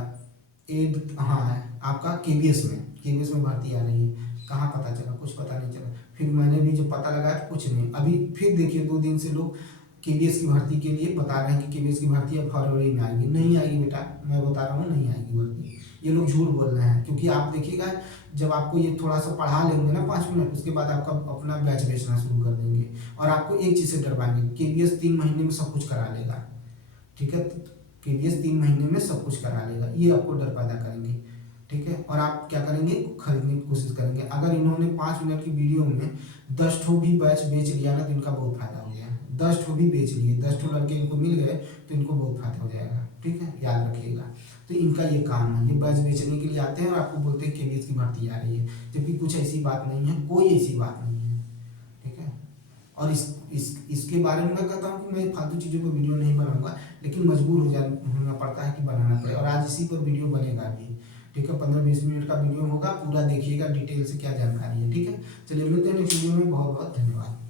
आपका केबीएस में भर्ती आ रही है। कहाँ पता चला, कुछ पता नहीं चला। फिर मैंने भी जो पता लगाया तो कुछ नहीं। अभी फिर देखिए 2 दिन से लोग केबीएस की भर्ती के लिए बता रहे हैं कि केबीएस की भर्ती अब फरवरी में आएगी। नहीं आएगी बेटा, मैं बता रहा हूँ, नहीं आएगी भर्ती। ये लोग झूठ बोल रहे हैं, क्योंकि आप देखिएगा जब आपको ये थोड़ा सा पढ़ा लेंगे ना 5 मिनट, उसके बाद आपका अपना बैच बेचना शुरू कर देंगे, और आपको एक चीज़ से डरवाएंगे, केबीएस 3 महीने में सब कुछ करा लेगा, ठीक है। केबीएस 3 महीने में सब कुछ करा लेगा, ये आपको डर पैदा करेंगे, ठीक है। और आप क्या करेंगे, खरीदने की कोशिश करेंगे। अगर इन्होंने 5 मिनट की वीडियो में 10 ठो भी बैच बेच लिया ना, तो इनका बहुत फायदा हो गया। 10 ठो भी बेच लिए, 10 ठो लड़के इनको मिल गए तो इनको बहुत फायदा हो जाएगा, ठीक है, याद रखिएगा। तो इनका ये काम है, ये बैच बेचने के लिए आते हैं और आपको बोलते हैं केबीएस की भर्ती आ रही है, जबकि कुछ ऐसी बात नहीं है, कोई ऐसी बात नहीं है। ठीक है। और इसके बारे में मैं कहता हूँ कि मैं फालतू चीज़ों पर वीडियो नहीं बनाऊंगा, लेकिन मजबूर होना पड़ता है कि बनाना पड़े, और आज इसी पर वीडियो बनेगा भी। ठीक है, 15-20 मिनट का वीडियो होगा, पूरा देखिएगा डिटेल से क्या जानकारी है। ठीक है, चलिए मिलते हैं नेक्स्ट वीडियो में, बहुत बहुत धन्यवाद।